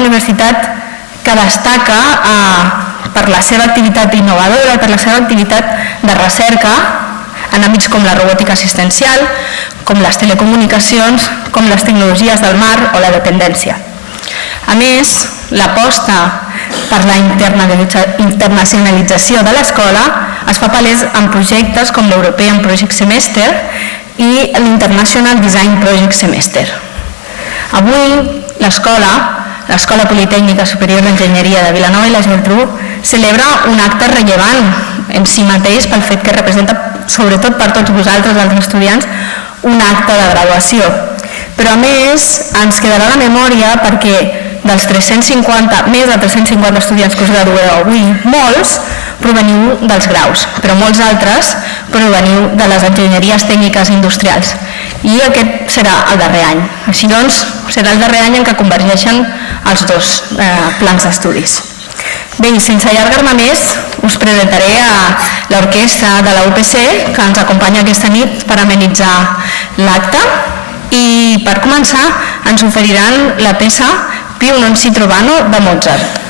universitat que destaca per la seva activitat innovadora, per la seva activitat de recerca en àmbits com la robòtica assistencial, com les telecomunicacions, com les tecnologies del mar o la dependència. A més, l'aposta per la internacionalització de l'escola es fa palès en projectes com l'European Project Semester i l'International Design Project Semester. Avui, l'Escola Politècnica Superior d'Enginyeria de Vilanova i la Geltrú celebra un acte rellevant en si mateix pel fet que representa, sobretot per tots vosaltres, els estudiants, un acte de graduació. Però a més ens quedarà a la memòria perquè dels més de 350 estudiants que us gradueu avui, molts proveniu dels graus, però molts altres proveniu de les enginyeries tècniques industrials. I aquest serà el darrer any. Així doncs, serà el darrer any en què convergeixen els dos plans d'estudis. Bé, sense allargar-me més, us presentaré a l'orquestra de la UPC que ens acompanya aquesta nit per amenitzar l'acte i per començar ens oferiran la peça Piu non si trovano de Mozart.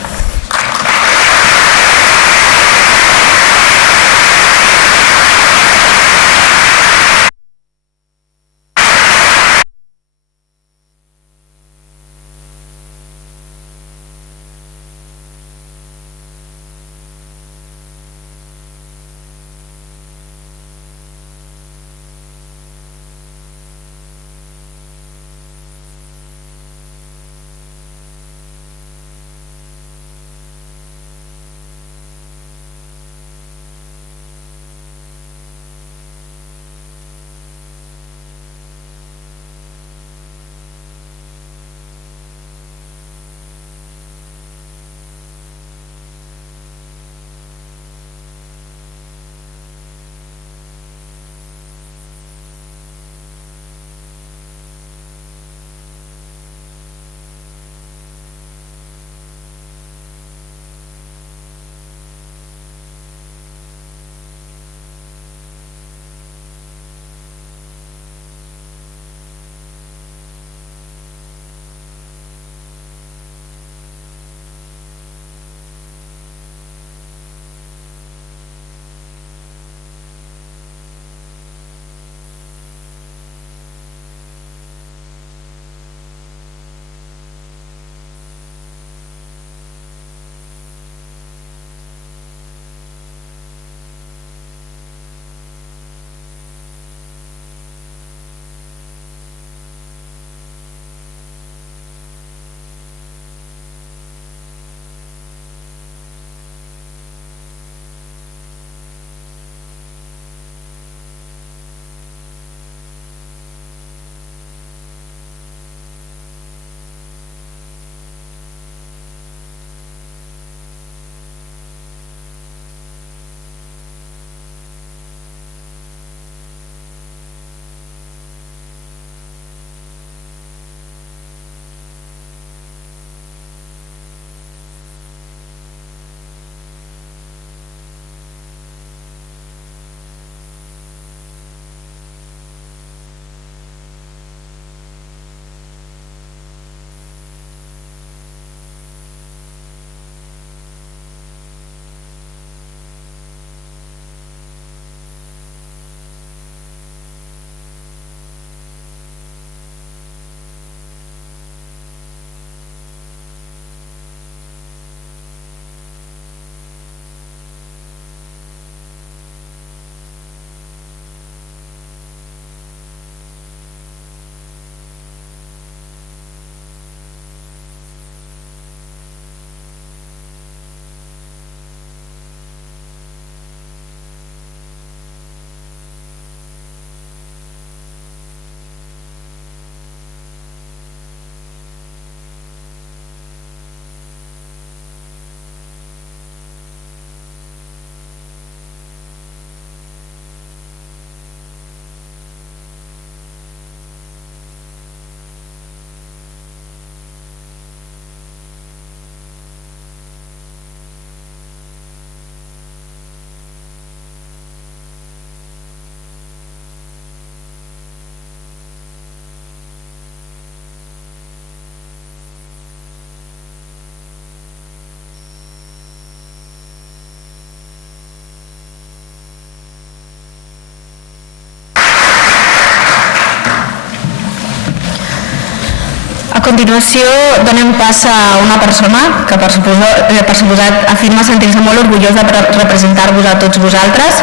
A continuació donem pas a una persona que per suposat afirma sentir-se molt orgullós de representar-vos a tots vosaltres,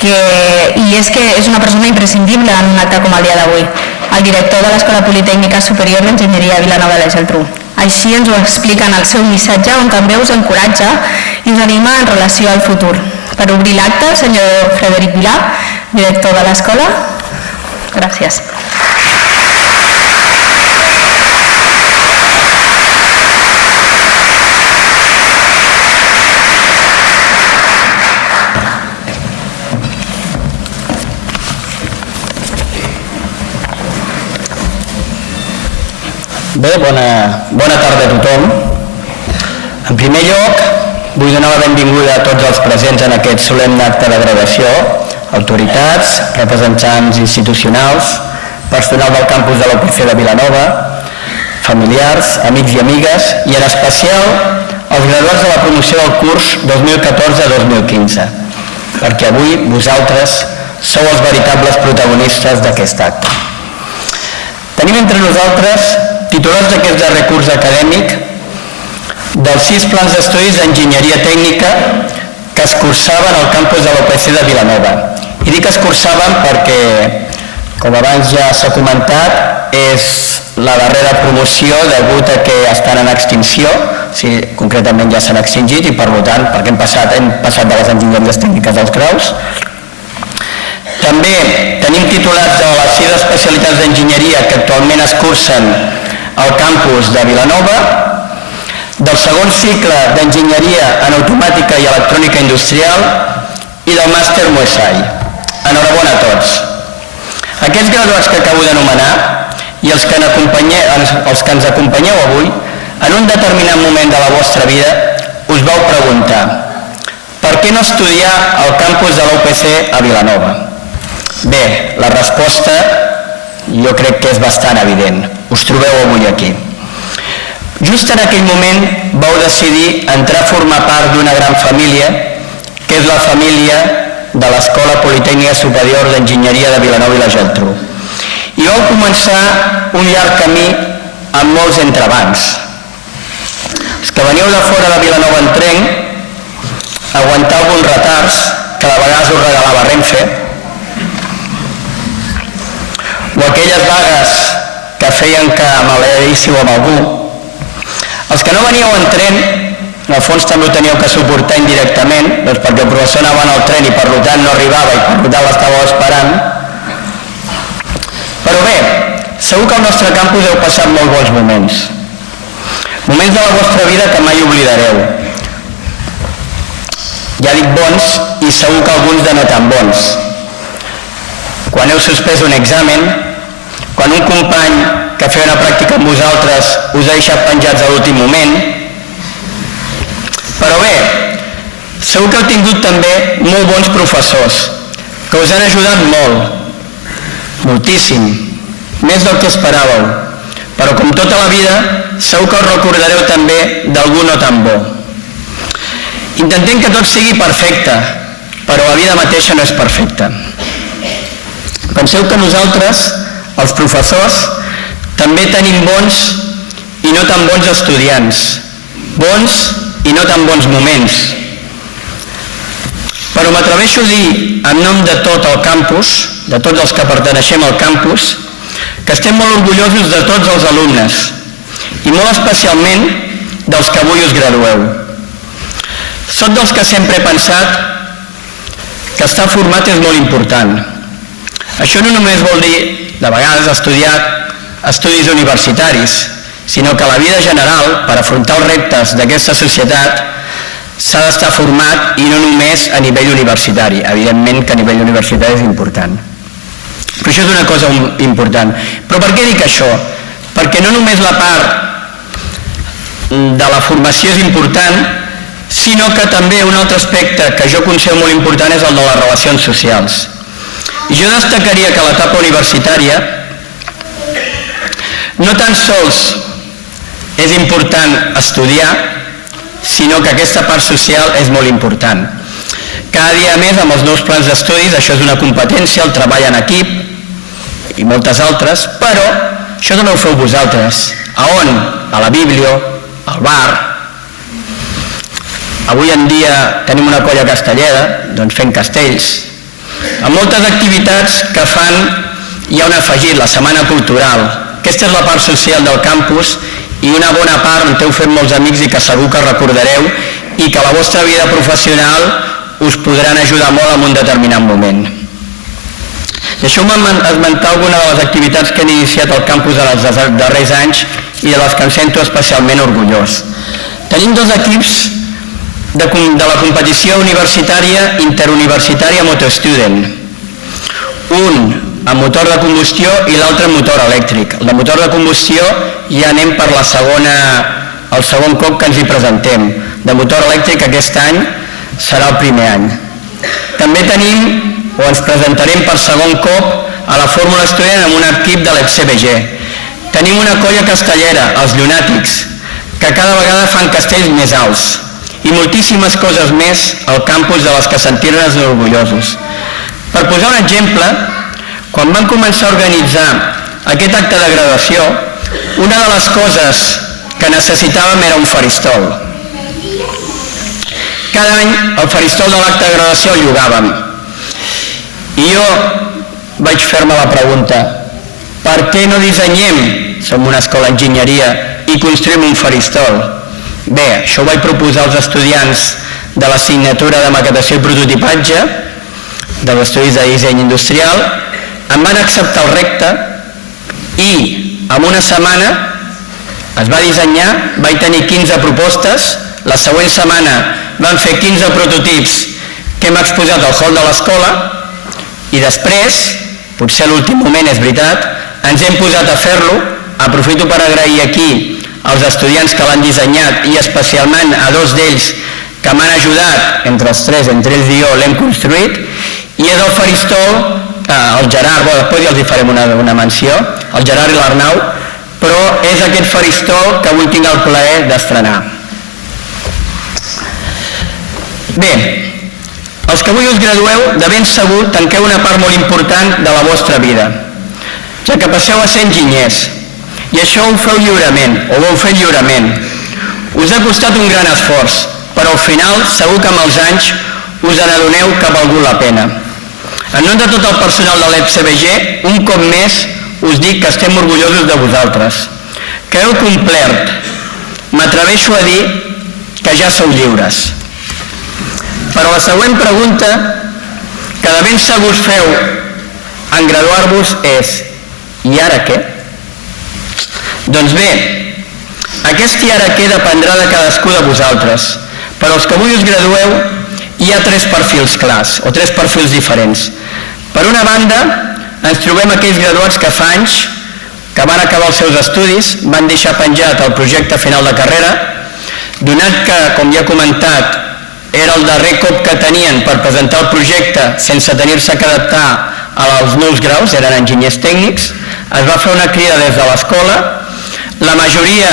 i és que és una persona imprescindible en un acte com el dia d'avui, el director de l'Escola Politècnica Superior d'Enginyeria de Vilanova i la Geltrú. Així ens ho explica en el seu missatge, on també us encoratja i us anima en relació al futur. Per obrir l'acte, el senyor Frederic Vilà, director de l'escola. Gràcies. Bé, bona tarda a tothom. En primer lloc, vull donar la benvinguda a tots els presents en aquest solemne acte de graduació, autoritats, representants institucionals, personal del campus de la UPC de Vilanova, familiars, amics i amigues i en especial els graduats de la promoció del curs 2014-2015, perquè avui vosaltres sou els veritables protagonistes d'aquest acte. Tenim entre nosaltres titulars d'aquest darrer curs acadèmic dels 6 plans d'estudis d'enginyeria tècnica que es cursaven al campus de l'UPC de Vilanova. I dic que es cursaven perquè, com abans ja s'ha comentat, és la darrera promoció degut a que estan en extinció, concretament ja s'han extingit i per tant, perquè hem passat de les enginyeries tècniques als graus. També tenim titulats de les 6 especialitats d'enginyeria que actualment es cursen al campus de Vilanova, del segon cicle d'enginyeria en automàtica i electrònica industrial i del màster Moesai. Enhorabona a tots. Aquests graduats que acabo d'anomenar i els que ens acompanyeu avui, en un determinat moment de la vostra vida, us vau preguntar per què no estudiar al campus de la UPC a Vilanova? Bé, la resposta jo crec que és bastant evident. Us trobeu avui aquí. Just en aquell moment vau decidir entrar a formar part d'una gran família, que és la família de l'Escola Politècnica Superior d'Enginyeria de Vilanova i la Geltrú. I vau començar un llarg camí amb molts entrebancs. Els que veniu de fora de Vilanova en tren, aguantar alguns retards, que de vegades us regalava Renfe, o aquelles vagues que feien que maleíssiu amb algú. Els que no veníeu en tren, en el fons també ho teníeu que suportar indirectament, doncs perquè el professor anava en el tren i per tant no arribava i per tant l'estàveu esperant. Però bé, segur que al nostre campus heu passat molt bons moments. Moments de la vostra vida que mai oblidareu. Ja dic bons i segur que alguns de no tan bons. Quan heu suspès un examen, quan un company que feia una pràctica amb vosaltres us ha deixat penjats a l'últim moment. Però bé, segur que heu tingut també molt bons professors, que us han ajudat molt, moltíssim, més del que esperàveu. Però com tota la vida, segur que us recordareu també d'algú no tan bo. Intentem que tot sigui perfecte, però la vida mateixa no és perfecta. Penseu que nosaltres, els professors, també tenim bons i no tan bons estudiants, bons i no tan bons moments. Però m'atreveixo a dir, en nom de tot el campus, de tots els que perteneixem al campus, que estem molt orgullosos de tots els alumnes i molt especialment dels que avui us gradueu. Soc dels que sempre he pensat que estar format és molt important. Això no només vol dir, de vegades, estudiar estudis universitaris, sinó que la vida general, per afrontar els reptes d'aquesta societat, s'ha d'estar format i no només a nivell universitari. Evidentment que a nivell universitari és important. Però això és una cosa important. Però per què dic això? Perquè no només la part de la formació és important, sinó que també un altre aspecte que jo considero molt important és el de les relacions socials. I jo destacaria que a l'etapa universitària no tan sols és important estudiar, sinó que aquesta part social és molt important. Cada dia més, amb els nous plans d'estudis, això és una competència, el treball en equip i moltes altres, però això també ho feu vosaltres. A on? A la Bíblia, al bar. Avui en dia tenim una colla castellera, doncs fent castells. En moltes activitats que fan hi ha un afegit, la setmana cultural. Aquesta és la part social del campus i una bona part on heu fet molts amics i que segur que recordareu i que a la vostra vida professional us podran ajudar molt en un determinat moment. Deixeu-me esmentar alguna de les activitats que han iniciat al campus en els darrers anys i de les que em sento especialment orgullós. Tenim dos equips de la competició universitària interuniversitària MotoStudent. Un amb motor de combustió i l'altre amb motor elèctric. El de motor de combustió ja anem per el segon cop que ens hi presentem. De motor elèctric aquest any serà el primer any. També tenim, o ens presentarem per segon cop, a la Fórmula Student amb un equip de l'EPCBG. Tenim una colla castellera, els Llunàtics, que cada vegada fan castells més alts i moltíssimes coses més al campus de les que sentir-nos orgullosos. Per posar un exemple, quan vam començar a organitzar aquest acte de graduació, una de les coses que necessitàvem era un faristol. Cada any el faristol de l'acte de graduació el llogàvem. I jo vaig fer-me la pregunta, per què no dissenyem, som una escola d'enginyeria, i construïm un faristol? Bé, això ho vaig proposar als estudiants de l'assignatura de maquetació i prototipatge, dels estudis de disseny industrial, em van acceptar el repte i en una setmana es va dissenyar, vaig tenir 15 propostes, la següent setmana vam fer 15 prototips que hem exposat al hall de l'escola i després, potser a l'últim moment és veritat, ens hem posat a fer-lo. Aprofito per agrair aquí als estudiants que l'han dissenyat i especialment a dos d'ells que m'han ajudat, entre els tres, entre ells i jo l'hem construït, i és el faristol, el Gerard, després ja els hi farem una menció, el Gerard i l'Arnau, però és aquest faristol que avui tinc el plaer d'estrenar. Bé, els que avui us gradueu, de ben segur tanqueu una part molt important de la vostra vida, ja que passeu a ser enginyers, i això ho feu lliurement, o ho heu fet lliurement. Us ha costat un gran esforç, però al final segur que amb els anys us n'adoneu que ha valgut la pena. En nom de tot el personal de l'EPCBG, un cop més us dic que estem orgullosos de vosaltres, que heu complert. M'atreveixo a dir que ja sou lliures. Però la següent pregunta que de ben segur us feu en graduar-vos és: i ara què? Doncs bé, aquest i ara què dependrà de cadascú de vosaltres, però els que avui us gradueu hi ha tres perfils clars, o tres perfils diferents. Per una banda, ens trobem aquells graduats que fa anys que van acabar els seus estudis, van deixar penjat el projecte final de carrera, donat que, com ja he comentat, era el darrer cop que tenien per presentar el projecte sense tenir-se que adaptar als nous graus, eren enginyers tècnics, es va fer una crida des de l'escola, la majoria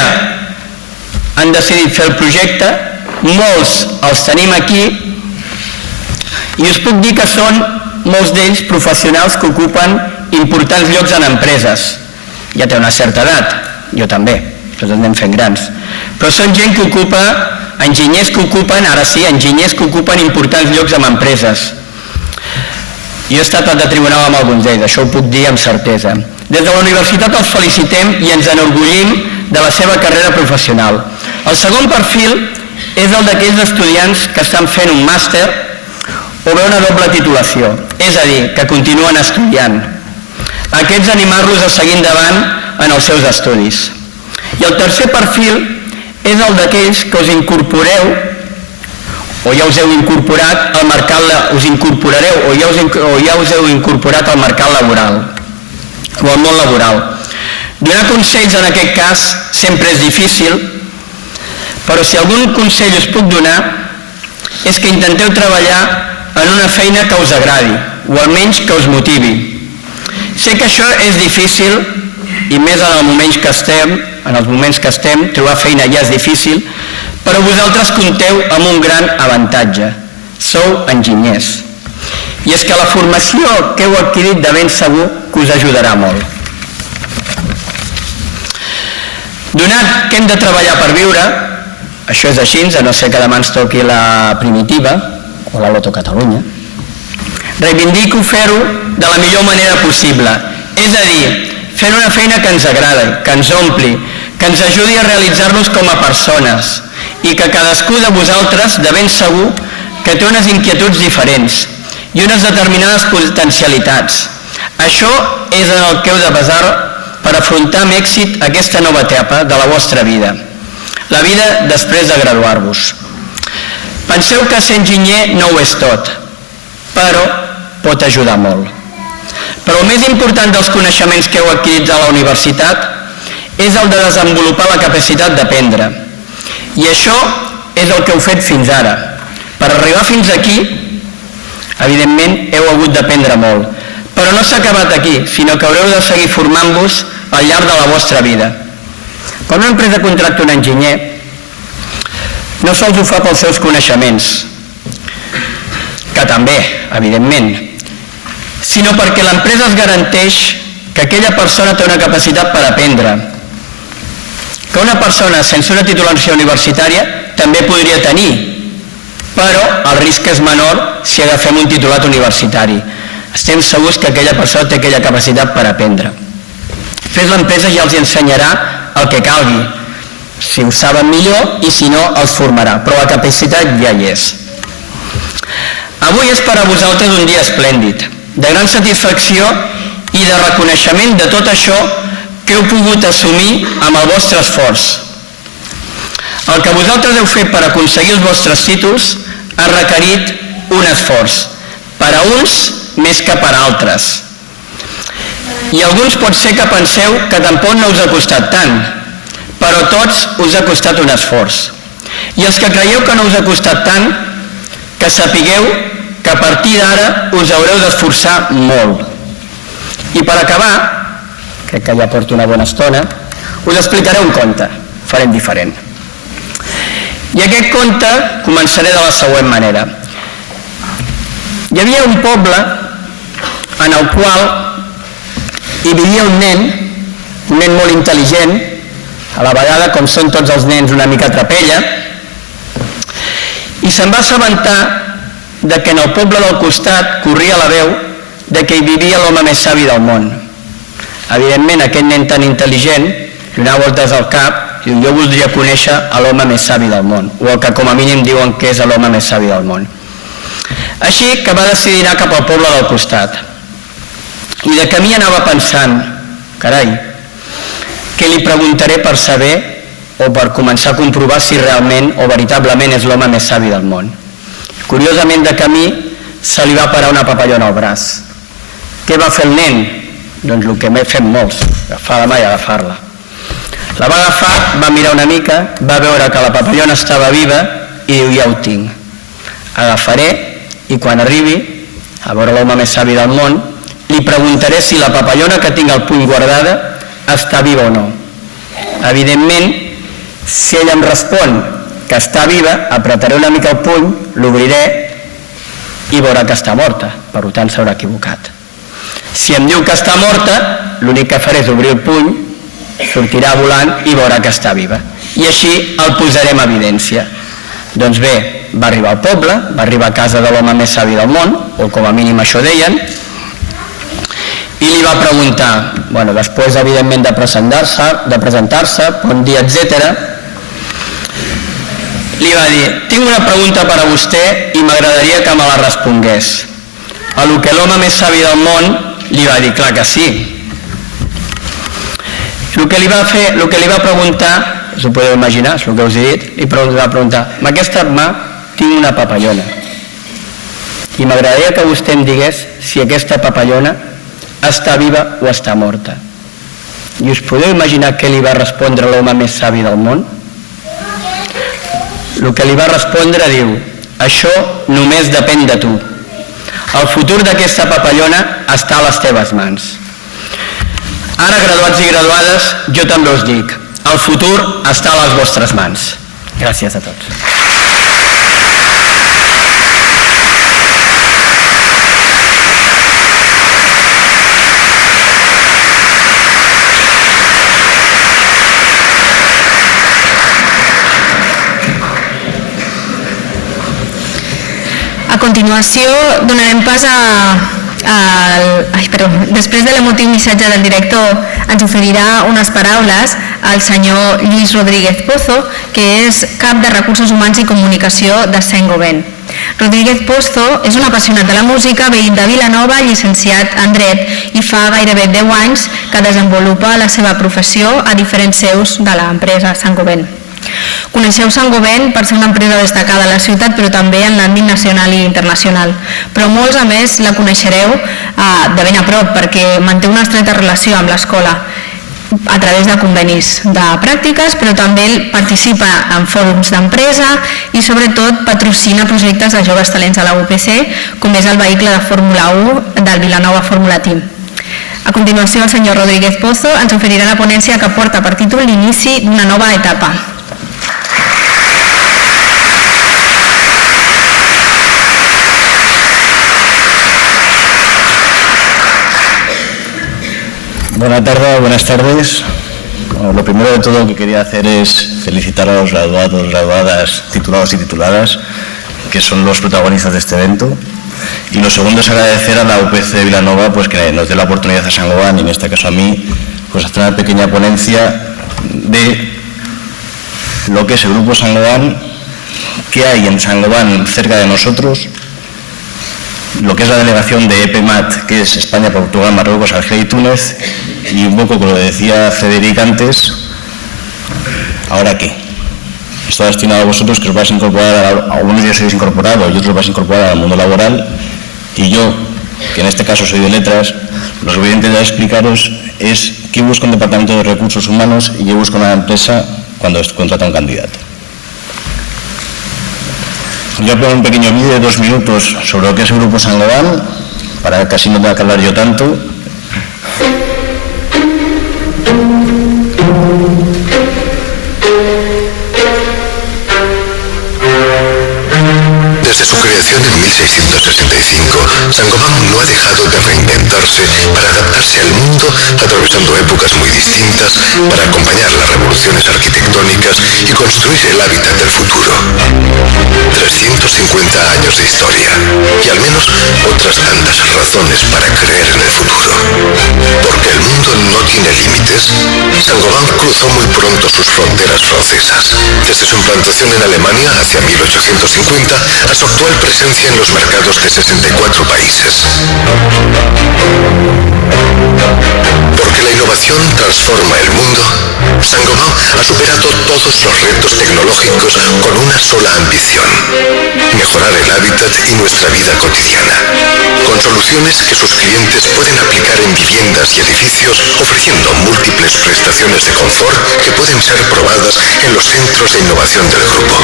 han decidit fer el projecte, molts els tenim aquí, i us puc dir que són molts d'ells professionals que ocupen importants llocs en empreses. Ja té una certa edat, jo també, tots anem fent grans, però són gent que ocupa, enginyers que ocupen, ara sí, enginyers que ocupen importants llocs en empreses. Jo he estat de tribunal amb alguns d'ells, això ho puc dir amb certesa. Des de la universitat els felicitem i ens enorgullim de la seva carrera professional. El segon perfil és el d'aquells estudiants que estan fent un màster o bé una doble titulació, és a dir, que continuen estudiant. Aquests animar-los a seguir endavant en els seus estudis. I el tercer perfil és el d'aquells que us incorporeu o ja us heu incorporat al mercat, us incorporareu o ja us heu incorporat al mercat laboral o al món laboral. Donar consells en aquest cas sempre és difícil, però si algun consell us puc donar és que intenteu treballar en una feina que us agradi o almenys que us motivi. Sé que això és difícil i més en els moments que estem, trobar feina ja és difícil, però vosaltres compteu amb un gran avantatge. Sou enginyers. I és que la formació que heu adquirit de ben segur que us ajudarà molt. Donat que hem de treballar per viure, això és així, a no ser que demà ens toqui la Primitiva o la Loto Catalunya, reivindico fer-ho de la millor manera possible, és a dir, fent una feina que ens agrada, que ens ompli, que ens ajudi a realitzar-nos com a persones i que cadascú de vosaltres, de ben segur, que té unes inquietuds diferents i unes determinades potencialitats. Això és en el que heu de basar per afrontar amb èxit aquesta nova etapa de la vostra vida, la vida després de graduar-vos. Penseu que ser enginyer no ho és tot, però pot ajudar molt. Però el més important dels coneixements que heu adquirit a la universitat és el de desenvolupar la capacitat d'aprendre. I això és el que heu fet fins ara. Per arribar fins aquí, evidentment, heu hagut d'aprendre molt. Però no s'ha acabat aquí, sinó que haureu de seguir formant-vos al llarg de la vostra vida. Quan una empresa contracta un enginyer, no sols ho fa pels seus coneixements, que també, evidentment, sinó perquè l'empresa es garanteix que aquella persona té una capacitat per aprendre, que una persona sense una titulació universitària també podria tenir, però el risc és menor si agafem un titulat universitari. Estem segurs que aquella persona té aquella capacitat per aprendre. Després l'empresa ja els ensenyarà el que calgui, si ho saben millor i si no els formarà, però la capacitat ja hi és. Avui és per a vosaltres un dia esplèndid, de gran satisfacció i de reconeixement de tot això que heu pogut assumir amb el vostre esforç. El que vosaltres heu fet per aconseguir els vostres títols ha requerit un esforç, per a uns més que per a altres. I alguns pot ser que penseu que tampoc no us ha costat tant, però a tots us ha costat un esforç. I els que creieu que no us ha costat tant, que sapigueu que a partir d'ara us haureu d'esforçar molt. I per acabar, crec que ja porto una bona estona, us explicaré un conte, farem diferent. I aquest conte començaré de la següent manera. Hi havia un poble en el qual hi vivia un nen molt intel·ligent, a la vegada, com són tots els nens, una mica trapella, i se'n va assabentar de que en el poble del costat corria la veu de que hi vivia l'home més savi del món. Evidentment, aquest nen tan intel·ligent li donava voltes al cap i diu: jo voldria conèixer l'home més savi del món, o el que com a mínim diuen que és l'home més savi del món. Així que va decidir anar cap al poble del costat. I de camí anava pensant: carai, què li preguntaré per saber o per començar a comprovar si realment o veritablement és l'home més savi del món. Curiosament, de camí se li va parar una papallona al braç. Què va fer el nen? Doncs el que m'he fet molts, agafar la mà i agafar-la. La va agafar, va mirar una mica, va veure que la papallona estava viva i diu: ja ho tinc. Agafaré i quan arribi a veure l'home més savi del món li preguntaré si la papallona que tinc al puny guardada està viva o no. Evidentment, si ella em respon que està viva, apretaré una mica el puny, l'obriré i veurà que està morta, per tant s'haurà equivocat. Si em diu que està morta, l'únic que faré és obrir el puny, sortirà volant i veurà que està viva. I així el posarem en evidència. Doncs bé, va arribar al poble, va arribar a casa de l'home més savi del món, o com a mínim això deien, i li va preguntar, després evidentment de presentar-se, bon dia, etc. Li va dir: tinc una pregunta per a vostè i m'agradaria que me la respongués. A lo que l'home més savi del món li va dir: clar que sí. El que li va preguntar, s'ho podeu imaginar, és el que us he dit, li va preguntar: amb aquesta mà tinc una papallona i m'agradaria que vostè em digués si aquesta papallona està viva o està morta. I us podeu imaginar què li va respondre l'home més savi del món? El que li va respondre diu: això només depèn de tu. El futur d'aquesta papallona està a les teves mans. Ara, graduats i graduades, jo també us dic: el futur està a les vostres mans. Gràcies a tots. continuació donarem pas després de l'emotiu missatge del director ens oferirà unes paraules el senyor Lluís Rodríguez Pozo, que és cap de Recursos Humans i Comunicació de Saint-Gobain. Rodríguez Pozo és un apassionat de la música, veí de Vilanova, llicenciat en Dret, i fa gairebé 10 anys que desenvolupa la seva professió a diferents seus de l'empresa Saint-Gobain. Coneixeu Saint-Gobain per ser una empresa destacada a la ciutat, però també en l'àmbit nacional i internacional. Però molts, a més, la coneixereu de ben a prop, perquè manté una estreta relació amb l'escola a través de convenis de pràctiques, però també participa en fòrums d'empresa i sobretot patrocina projectes de joves talents a la UPC, com és el vehicle de Fórmula 1 del Vilanova Fórmula Team. A continuació, el senyor Rodríguez Pozo ens oferirà la ponència que porta per títol l'inici d'una nova etapa. Buenas tardes. Bueno, lo primero de todo que quería hacer es felicitar a los graduados, graduadas, titulados y tituladas, que son los protagonistas de este evento. Y lo segundo es agradecer a la UPC de Vilanova pues, que nos dé la oportunidad a Saint-Gobain, y en este caso a mí, pues hacer una pequeña ponencia de lo que es el grupo Saint-Gobain, qué hay en Saint-Gobain cerca de nosotros, lo que es la delegación de EPMAT, que es España, Portugal, Marruecos, Argelia y Túnez, y un poco, como lo decía Federic antes, ¿ahora qué? Está destinado a vosotros, que os vais a incorporar, algunos ya os habéis incorporado y otros vais a incorporar al mundo laboral, y yo, que en este caso soy de letras, lo que voy a intentar explicaros es qué busca un departamento de recursos humanos y qué busca una empresa cuando contrata a un candidato. Voy a poner un pequeño vídeo de 2 minutos sobre lo que es el grupo Saint-Gobain, para casi no tenga que hablar yo tanto. Desde su creación en 1665, Saint-Gobain no ha dejado de reinventarse para adaptarse al mundo, atravesando épocas muy distintas para acompañar las revoluciones arquitectónicas y construir el hábitat del futuro. 350 años de historia y al menos otras tantas razones para creer en el futuro. Porque el mundo no tiene límites, Saint-Gobain cruzó muy pronto sus fronteras francesas, desde su implantación en Alemania hacia 1850 a su actual presencia en los mercados de 64 países. Porque la innovación transforma el mundo, Saint-Gobain ha superado todos los retos tecnológicos con una sola ambición: mejorar el hábitat y nuestra vida cotidiana, con soluciones que sus clientes pueden aplicar en viviendas y edificios, ofreciendo múltiples prestaciones de confort que pueden ser probadas en los centros de innovación del grupo.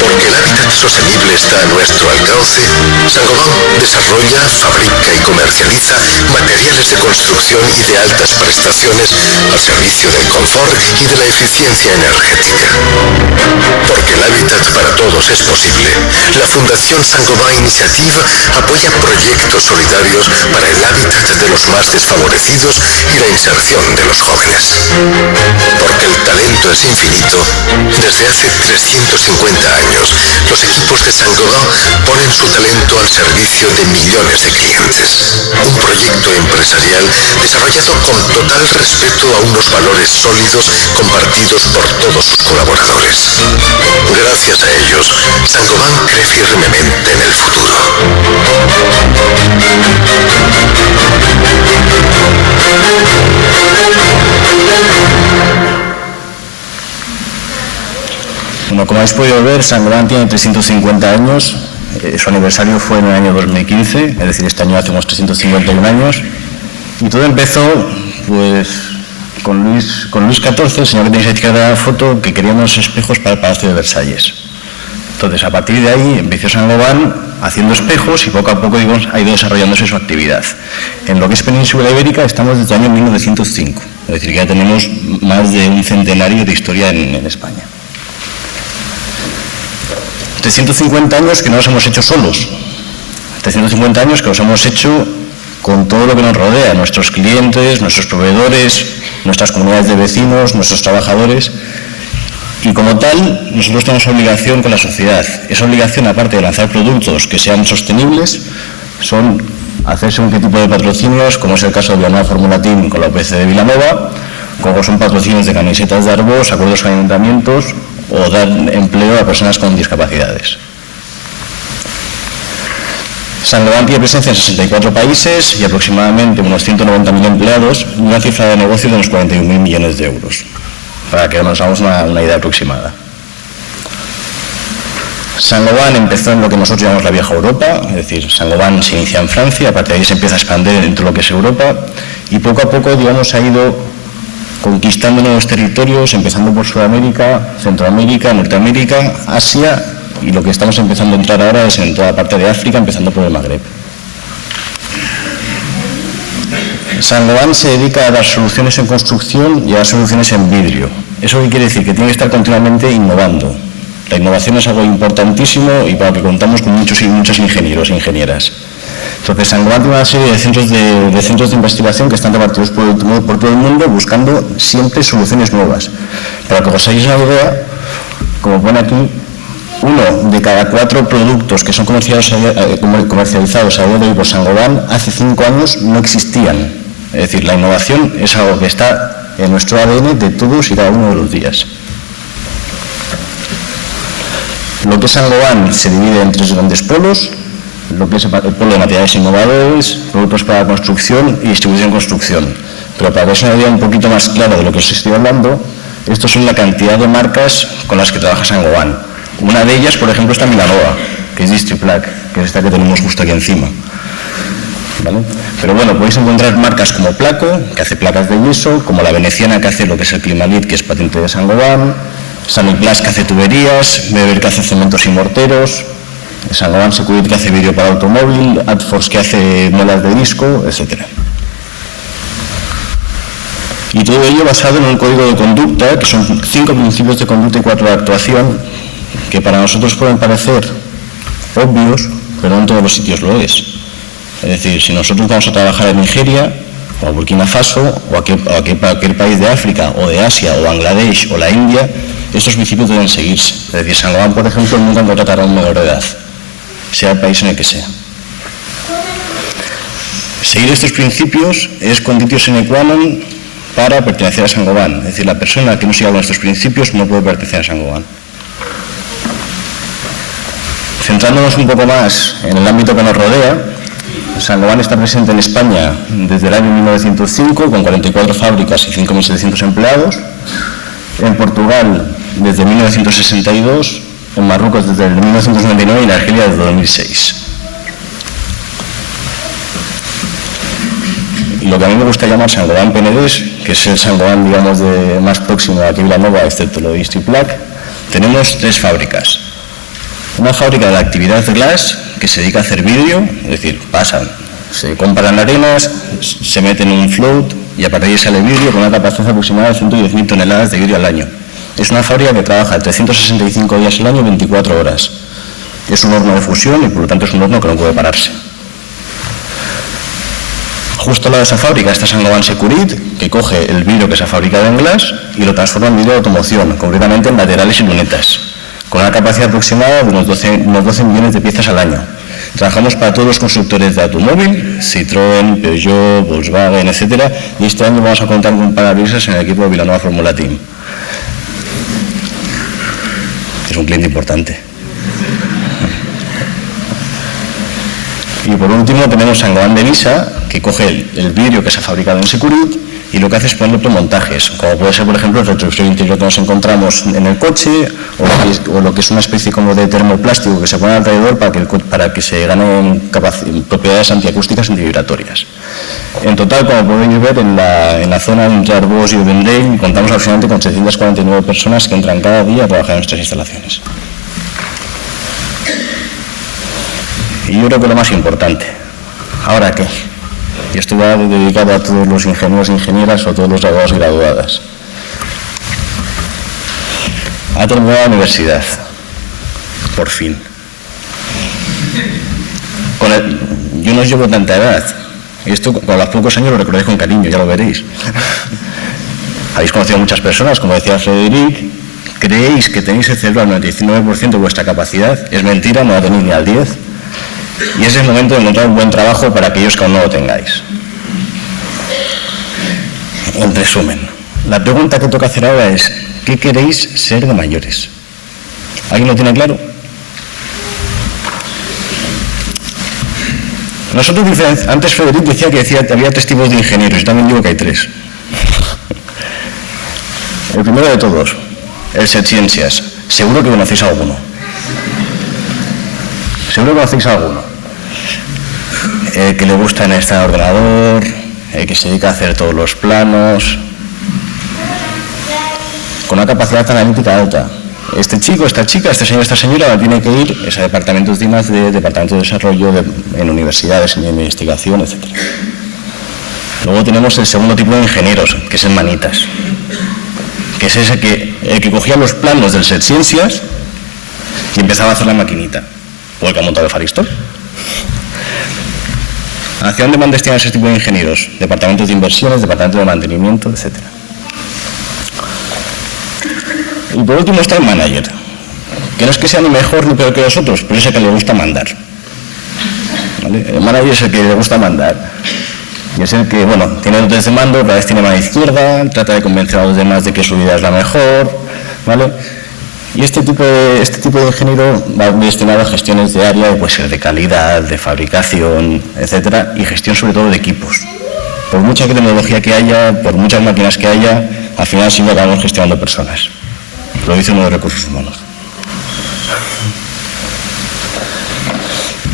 Porque el hábitat sostenible está a nuestro alcance, Saint-Gobain desarrolla, fabrica y comercializa materiales de construcción y de altas prestaciones al servicio del confort y de la eficiencia energética. Porque el hábitat para todos es posible, la Fundación Saint-Gobain Initiative apoya proyectos solidarios para el hábitat de los más desfavorecidos y la inserción de los jóvenes. Porque el talento es infinito, desde hace 350 años, los equipos de Saint-Gobain ponen su talento al servicio de millones de clientes. Un proyecto empresarial desarrollado con total respeto a unos valores sólidos compartidos por todos sus colaboradores. Gracias a ellos, Saint-Gobain cree firmemente en el futuro. Bueno, como habéis podido ver, Saint-Gobain tiene 350 años, su aniversario fue en el año 2015, es decir, este año hace unos 351 años, y todo empezó pues con Luis XIV, el señor que tenéis a la izquierda de la foto, que quería unos espejos para el Palacio de Versalles. Entonces, a partir de ahí empezó Saint-Gobain haciendo espejos y poco a poco ha ido desarrollándose su actividad. En lo que es Península Ibérica estamos desde el año 1905, es decir, que ya tenemos más de un centenario de historia en España. 350 años que no los hemos hecho solos, 350 años que los hemos hecho con todo lo que nos rodea, nuestros clientes, nuestros proveedores, nuestras comunidades de vecinos, nuestros trabajadores. Y como tal, nosotros tenemos obligación con la sociedad. Esa obligación, aparte de lanzar productos que sean sostenibles, son hacer según qué tipo de patrocinios, como es el caso de Vilanova Formula Team con la UPC de Vilanova, como son patrocinios de camisetas de Arbós, acuerdos con ayuntamientos o dar empleo a personas con discapacidades. Saint-Gobain tiene presencia en 64 países y aproximadamente unos 190.000 empleados y una cifra de negocio de unos 41.000 millones de euros, para que nos hagamos una idea aproximada. Saint-Gobain empezó en lo que nosotros llamamos la vieja Europa, es decir, Saint-Gobain se inicia en Francia, a partir de ahí se empieza a expandir dentro de lo que es Europa y poco a poco, digamos, ha ido conquistando nuevos territorios, empezando por Sudamérica, Centroamérica, Norteamérica, Asia y lo que estamos empezando a entrar ahora es en toda la parte de África, empezando por el Magreb. Saint-Gobain se dedica a dar soluciones en construcción y a dar soluciones en vidrio. ¿Eso qué quiere decir? Que tiene que estar continuamente innovando. La innovación es algo importantísimo y para que contamos con muchos y muchos ingenieros e ingenieras. Entonces, Saint-Gobain tiene una serie de centros de investigación que están repartidos por todo el mundo buscando siempre soluciones nuevas. Para que os hagáis una idea, como pone aquí, 1 de cada 4 productos que son comercializados a día de hoy por Saint-Gobain hace 5 años no existían. Es decir, la innovación es algo que está en nuestro ADN de todos y cada uno de los días. Lo que es Saint-Gobain se divide en 3 grandes polos, lo que es el polo de materiales innovadores, productos para construcción y distribución en construcción. Pero para que os una idea un poquito más clara de lo que os estoy hablando, estos son la cantidad de marcas con las que trabaja Saint-Gobain. Una de ellas, por ejemplo, está en Vilanova, que es Distriplac, que es esta que tenemos justo aquí encima. ¿Vale? Pero bueno, podéis encontrar marcas como Placo, que hace placas de yeso, como la veneciana, que hace lo que es el Climalit, que es patente de Saint-Gobain, Saniplas, que hace tuberías, Weber, que hace cementos y morteros, Saint-Gobain Securit, que hace vidrio para automóvil, Adfors, que hace muelas de disco, etc. Y todo ello basado en un código de conducta, que son 5 principios de conducta y 4 de actuación, que para nosotros pueden parecer obvios, pero no en todos los sitios lo es. Es decir, si nosotros vamos a trabajar en Nigeria, o a Burkina Faso, o a cualquier país de África, o de Asia, o Bangladesh, o la India, estos principios deben seguirse. Es decir, Saint-Gobain, por ejemplo, nunca contratará a un menor de edad, sea el país en el que sea. Seguir estos principios es conditio sine qua non para pertenecer a Saint-Gobain. Es decir, la persona que no siga con estos principios no puede pertenecer a Saint-Gobain. Centrándonos un poco más en el ámbito que nos rodea, Saint-Gobain está presente en España desde el año 1905 con 44 fábricas y 5.700 empleados, en Portugal desde 1962, en Marruecos desde el 1999 y en Argelia desde 2006. Y lo que a mí me gusta llamar Saint-Gobain Penedès, que es el Saint-Gobain, digamos, más próximo aquí a Vilanova, excepto lo de Distriplac, tenemos 3 fábricas. Una fábrica de la actividad Glass, que se dedica a hacer vidrio, es decir, se compran arenas, se meten en un float y a partir de ahí sale vidrio con una capacidad aproximada de 110.000 toneladas de vidrio al año. Es una fábrica que trabaja 365 días al año, 24 horas. Es un horno de fusión y por lo tanto es un horno que no puede pararse. Justo al lado de esa fábrica está Saint-Gobain Securit, que coge el vidrio que se ha fabricado en Glass y lo transforma en vidrio de automoción, concretamente en laterales y lunetas, con una capacidad aproximada de unos 12 millones de piezas al año. Trabajamos para todos los constructores de automóvil, Citroën, Peugeot, Volkswagen, etc. Y este año vamos a contar con un parabrisas en el equipo de Vilanova Formula Team. Es un cliente importante. Y por último tenemos Saint-Gobain Devisa, que coge el vidrio que se ha fabricado en Securit y lo que hace es poner montajes, como puede ser, por ejemplo, el retrovisor interior que nos encontramos en el coche, o lo que es una especie como de termoplástico que se pone alrededor para que se ganen propiedades antiacústicas y antivibratorias. En total, como podéis ver, en la zona entre Arbós y Vendrell contamos aproximadamente con 749 personas que entran cada día a trabajar en nuestras instalaciones. Y yo creo que lo más importante, ¿ahora qué? Y esto va dedicado a todos los ingenieros e ingenieras o a todos los graduados y graduadas. Ha terminado la universidad, por fin. Yo no llevo tanta edad, y esto con los pocos años lo recordáis con cariño, ya lo veréis. Habéis conocido a muchas personas, como decía Frederic, creéis que tenéis el cerebro al 99% de vuestra capacidad, es mentira, no la tenéis ni al 10%, y es el momento de encontrar un buen trabajo para aquellos que aún no lo tengáis. En resumen, la pregunta que toca hacer ahora es, ¿qué queréis ser de mayores? ¿Alguien lo tiene claro? Nosotros, antes Federic decía que había 3 tipos de ingenieros, yo también digo que hay 3. El primero de todos, el SETciencias. Seguro que conocéis a alguno. Seguro que conocéis a alguno. El que le gusta en este ordenador, el que se dedica a hacer todos los planos, con una capacidad analítica alta. Este chico, esta chica, este señor, esta señora tiene que ir a departamentos de I+D, departamentos de desarrollo, en universidades, en investigación, etc. Luego tenemos el segundo tipo de ingenieros, que es el manitas, que es el que cogía los planos del SETciencias y empezaba a hacer la maquinita, o el que ha montado el Faristol. ¿Hacia dónde van destinados ese tipo de ingenieros? Departamentos de inversiones, departamentos de mantenimiento, etc. Y por último está el manager, que no es que sea ni mejor ni peor que los otros, pero es el que le gusta mandar. ¿Vale? El manager es el que le gusta mandar. Y es el que, bueno, tiene dotes de mando, cada vez tiene mano izquierda, trata de convencer a los demás de que su idea es la mejor, ¿vale? Y este tipo de ingeniero va destinado a gestiones de área, puede ser de calidad, de fabricación, etcétera, y gestión sobre todo de equipos. Por mucha tecnología que haya, por muchas máquinas que haya, al final siempre acabamos gestionando personas. Lo dicen los recursos humanos.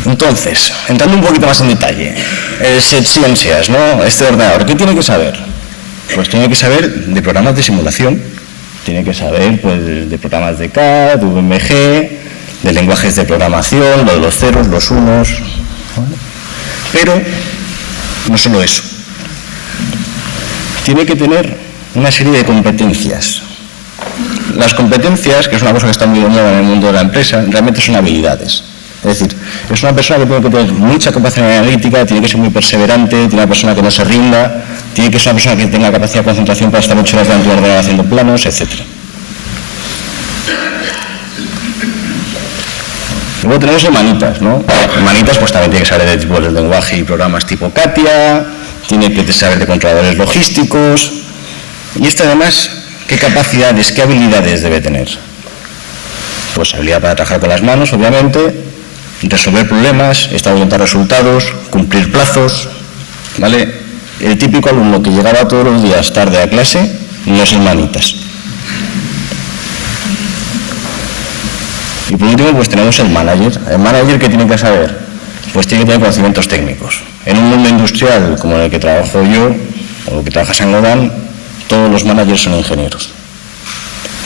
Entonces, entrando un poquito más en detalle, el SETciencias, ¿no? Este ordenador, ¿qué tiene que saber? Pues tiene que saber de programas de simulación, tiene que saber pues, de programas de CAD, UMG, de lenguajes de programación, lo de los ceros, los unos, ¿vale? Pero no solo eso. Tiene que tener una serie de competencias. Las competencias, que es una cosa que está muy de moda en el mundo de la empresa, realmente son habilidades. Es decir, es una persona que tiene que tener mucha capacidad analítica, tiene que ser muy perseverante, tiene una persona que no se rinda, tiene que ser una persona que tenga capacidad de concentración para estar 8 horas delante de un ordenador haciendo planos, etc. Luego tenemos el manitas, ¿no? El manitas pues también tiene que saber de tipos de lenguaje y programas tipo CATIA, tiene que saber de controladores logísticos, y esto además, ¿qué capacidades, qué habilidades debe tener? Pues habilidad para trabajar con las manos, obviamente, resolver problemas, orientar resultados, cumplir plazos, ¿vale? El típico alumno que llegaba todos los días tarde a clase no es el manitas. Y por último, pues tenemos el manager. El manager, ¿qué tiene que saber? Pues tiene que tener conocimientos técnicos. En un mundo industrial como en el que trabajo yo, o el que trabaja Saint-Gobain, todos los managers son ingenieros.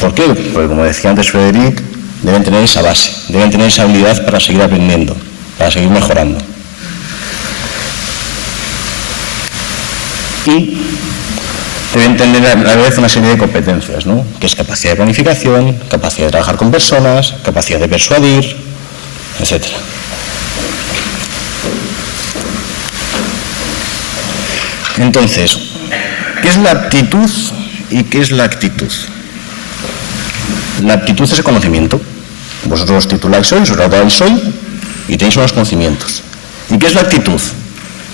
¿Por qué? Porque como decía antes Federic, deben tener esa base, deben tener esa habilidad para seguir aprendiendo, para seguir mejorando. Y deben tener a la vez una serie de competencias, ¿no? Que es capacidad de planificación, capacidad de trabajar con personas, capacidad de persuadir, etc. Entonces, ¿qué es la aptitud y qué es la actitud? La aptitud es el conocimiento. Vosotros tituláis hoy, os graduáis hoy y tenéis unos conocimientos. ¿Y qué es la actitud?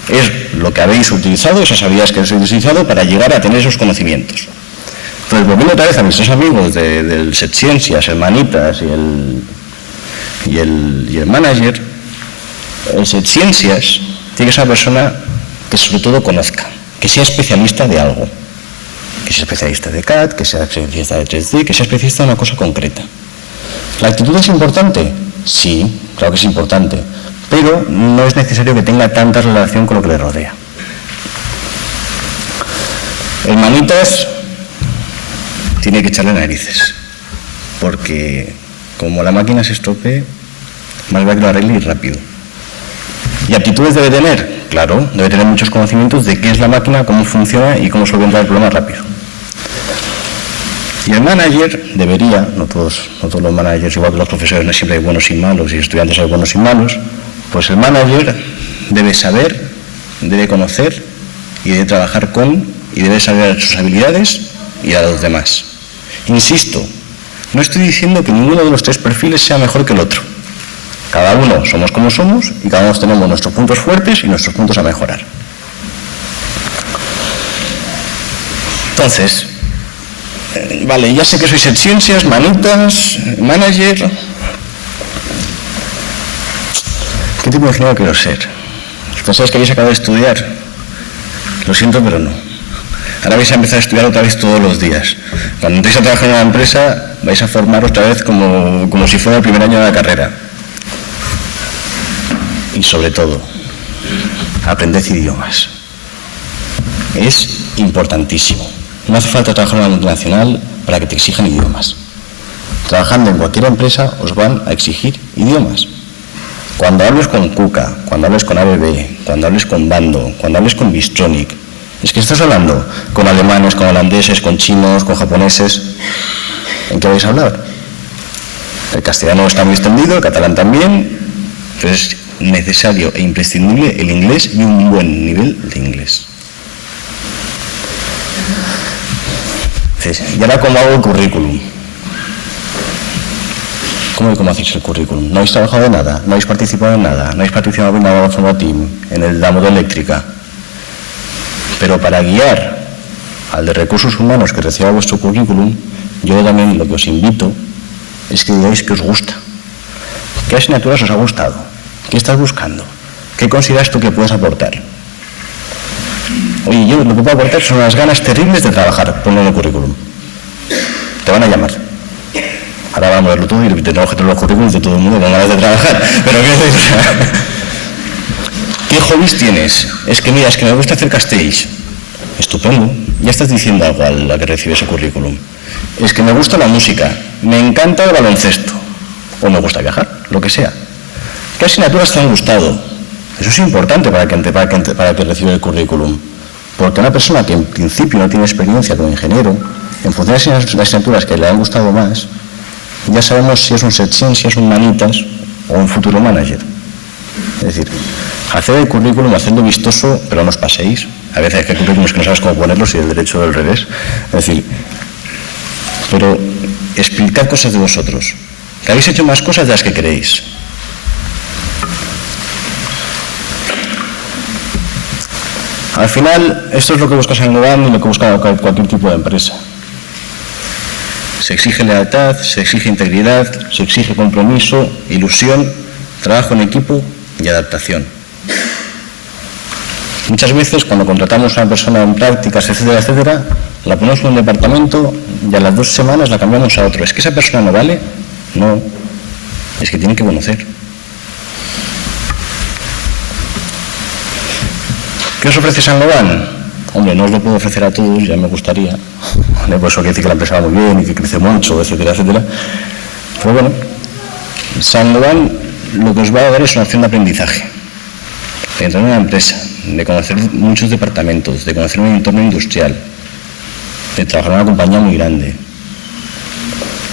Es lo que habéis utilizado, esas habilidades que habéis utilizado para llegar a tener esos conocimientos. Entonces, volviendo otra vez a mis 3 amigos del SETciencias, el manitas y el manager, el SETciencias tiene que ser una persona que sobre todo conozca, que sea especialista de algo. Que sea especialista de CAD, que sea especialista de 3D, que sea especialista de una cosa concreta. ¿La actitud es importante? Sí, claro que es importante, pero no es necesario que tenga tanta relación con lo que le rodea. El manitas tiene que echarle narices, porque como la máquina se estropee, más vale que lo arregle y rápido. ¿Y aptitudes debe tener? Claro, debe tener muchos conocimientos de qué es la máquina, cómo funciona y cómo solventar el problema rápido. Y el manager debería, no todos los managers, igual que los profesores, no siempre hay buenos y malos, y estudiantes hay buenos y malos, pues el manager debe saber, debe conocer y debe trabajar con y debe saber sus habilidades y a los demás. Insisto, No estoy diciendo que ninguno de los tres perfiles sea mejor que el otro. Cada uno somos como somos y cada uno tenemos nuestros puntos fuertes y nuestros puntos a mejorar. Entonces, vale, ya sé que sois ciencias, manitas, manager. ¿Qué tipo de ingeniero quiero ser? ¿Pensáis que habéis acabado de estudiar? Lo siento, pero no. Ahora vais a empezar a estudiar otra vez todos los días. Cuando entréis a trabajar en una empresa, vais a formar otra vez como si fuera el primer año de la carrera. Y sobre todo, aprended idiomas. Es importantísimo. No hace falta trabajar en una multinacional para que te exijan idiomas. Trabajando en cualquier empresa os van a exigir idiomas. Cuando hables con KUKA, cuando hables con ABB, cuando hables con Bando, cuando hables con Bystronic, es que estás hablando con alemanes, con holandeses, con chinos, con japoneses. ¿En qué vais a hablar? El castellano está muy extendido, el catalán también, pero es necesario e imprescindible el inglés y un buen nivel de inglés. Entonces, ¿y ahora cómo hago el currículum? ¿Cómo hacéis el currículum? ¿No habéis trabajado en nada? ¿No habéis participado en nada? ¿No habéis participado en nada de team, en la moto eléctrica? Pero para guiar al de recursos humanos que reciba vuestro currículum, yo también lo que os invito es que digáis que os gusta. ¿Qué asignaturas os ha gustado? ¿Qué estás buscando? ¿Qué consideras tú que puedes aportar? Oye, yo lo que puedo aportar son unas ganas terribles de trabajar, ponlo en el currículum. Te van a llamar. Ahora vamos a verlo todo y tenemos que tener los currículums de todo el mundo con ganas de trabajar. Pero ¿qué hobbies tienes? Es que mira, es que me gusta hacer castells. Estupendo. Ya estás diciendo algo a la que recibe ese currículum. Es que me gusta la música. Me encanta el baloncesto. O me gusta viajar, lo que sea. ¿Qué asignaturas te han gustado? Eso es importante para que reciba el currículum. Porque una persona que en principio no tiene experiencia como ingeniero, en función de las asignaturas que le han gustado más, ya sabemos si es un setchen, si es un manitas o un futuro manager. Es decir, haced el currículum, hacedlo vistoso, pero no os paséis. A veces hay currículums que no sabes cómo ponerlos y el derecho del revés. Es decir, pero explicad cosas de vosotros. Que habéis hecho más cosas de las que creéis. Al final, esto es lo que busca Saint-Gobain y lo que busca cualquier tipo de empresa. Se exige lealtad, se exige integridad, se exige compromiso, ilusión, trabajo en equipo y adaptación. Muchas veces cuando contratamos a una persona en prácticas, etcétera, etcétera, la ponemos en un departamento y a las 2 semanas la cambiamos a otro. ¿Es que esa persona no vale? No, es que tiene que conocer. ¿Qué os ofrece Saint-Gobain? Hombre, no os lo puedo ofrecer a todos, ya me gustaría. Por eso quiere decir que la empresa va muy bien y que crece mucho, etcétera, etcétera. Pero bueno, Saint-Gobain lo que os va a dar es una opción de aprendizaje. De entrar en una empresa, de conocer muchos departamentos, de conocer un entorno industrial, de trabajar en una compañía muy grande,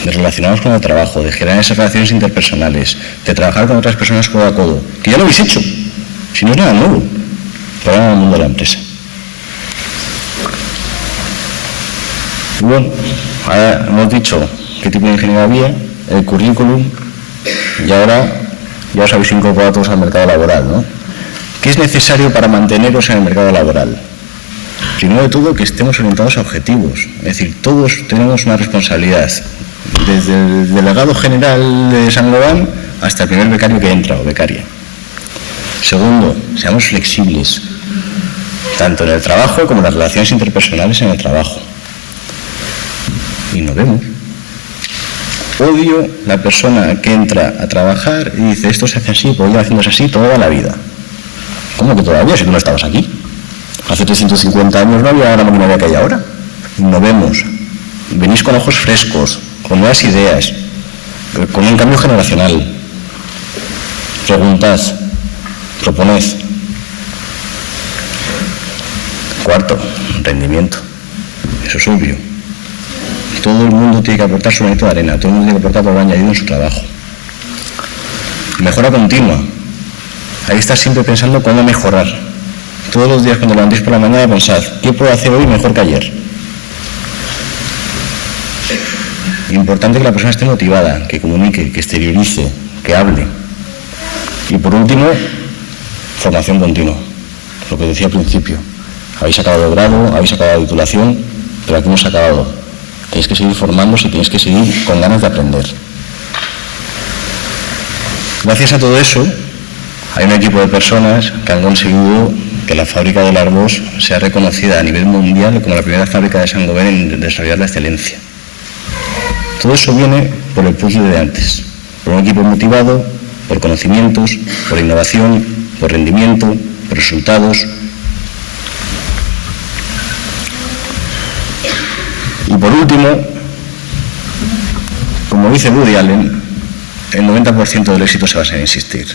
de relacionarnos con el trabajo, de generar esas relaciones interpersonales, de trabajar con otras personas codo a codo, que ya lo habéis hecho, si no es nada nuevo, pero ahora en el mundo de la empresa. Y bueno, ahora hemos dicho qué tipo de ingeniería había, el currículum, y ahora ya os habéis incorporado todos al mercado laboral, ¿no? ¿Qué es necesario para manteneros en el mercado laboral? Primero de todo, que estemos orientados a objetivos. Es decir, todos tenemos una responsabilidad, desde el delegado general de Saint-Gobain hasta el primer becario que entra o becaria. Segundo, seamos flexibles, tanto en el trabajo como en las relaciones interpersonales en el trabajo. Innovemos. Odio la persona que entra a trabajar y dice esto se hace así, pues lleva haciéndose así toda la vida. ¿Cómo que todavía? Si tú no estabas aquí. Hace 350 años no había la maquinaria que hay ahora. Innovemos. Venís con ojos frescos, con nuevas ideas, con un cambio generacional. Preguntad, proponed. Cuarto, rendimiento. Eso es obvio. Todo el mundo tiene que aportar su granito de arena, todo el mundo tiene que aportar valor añadido en su trabajo. Mejora continua. Ahí estás siempre pensando cómo mejorar. Todos los días cuando levantéis por la mañana pensad, ¿qué puedo hacer hoy mejor que ayer? Importante que la persona esté motivada, que comunique, que exteriorice, que hable. Y por último, formación continua. Lo que decía al principio. Habéis acabado el grado, habéis acabado la titulación, pero aquí hemos acabado. Tenéis que seguir formándose y tenéis que seguir con ganas de aprender. Gracias a todo eso, hay un equipo de personas que han conseguido que la fábrica del Arbós sea reconocida a nivel mundial como la primera fábrica de Saint-Gobain en desarrollar la excelencia. Todo eso viene por el puzzle de antes, por un equipo motivado, por conocimientos, por innovación, por rendimiento, por resultados. Y por último, como dice Woody Allen, el 90% del éxito se basa en insistir.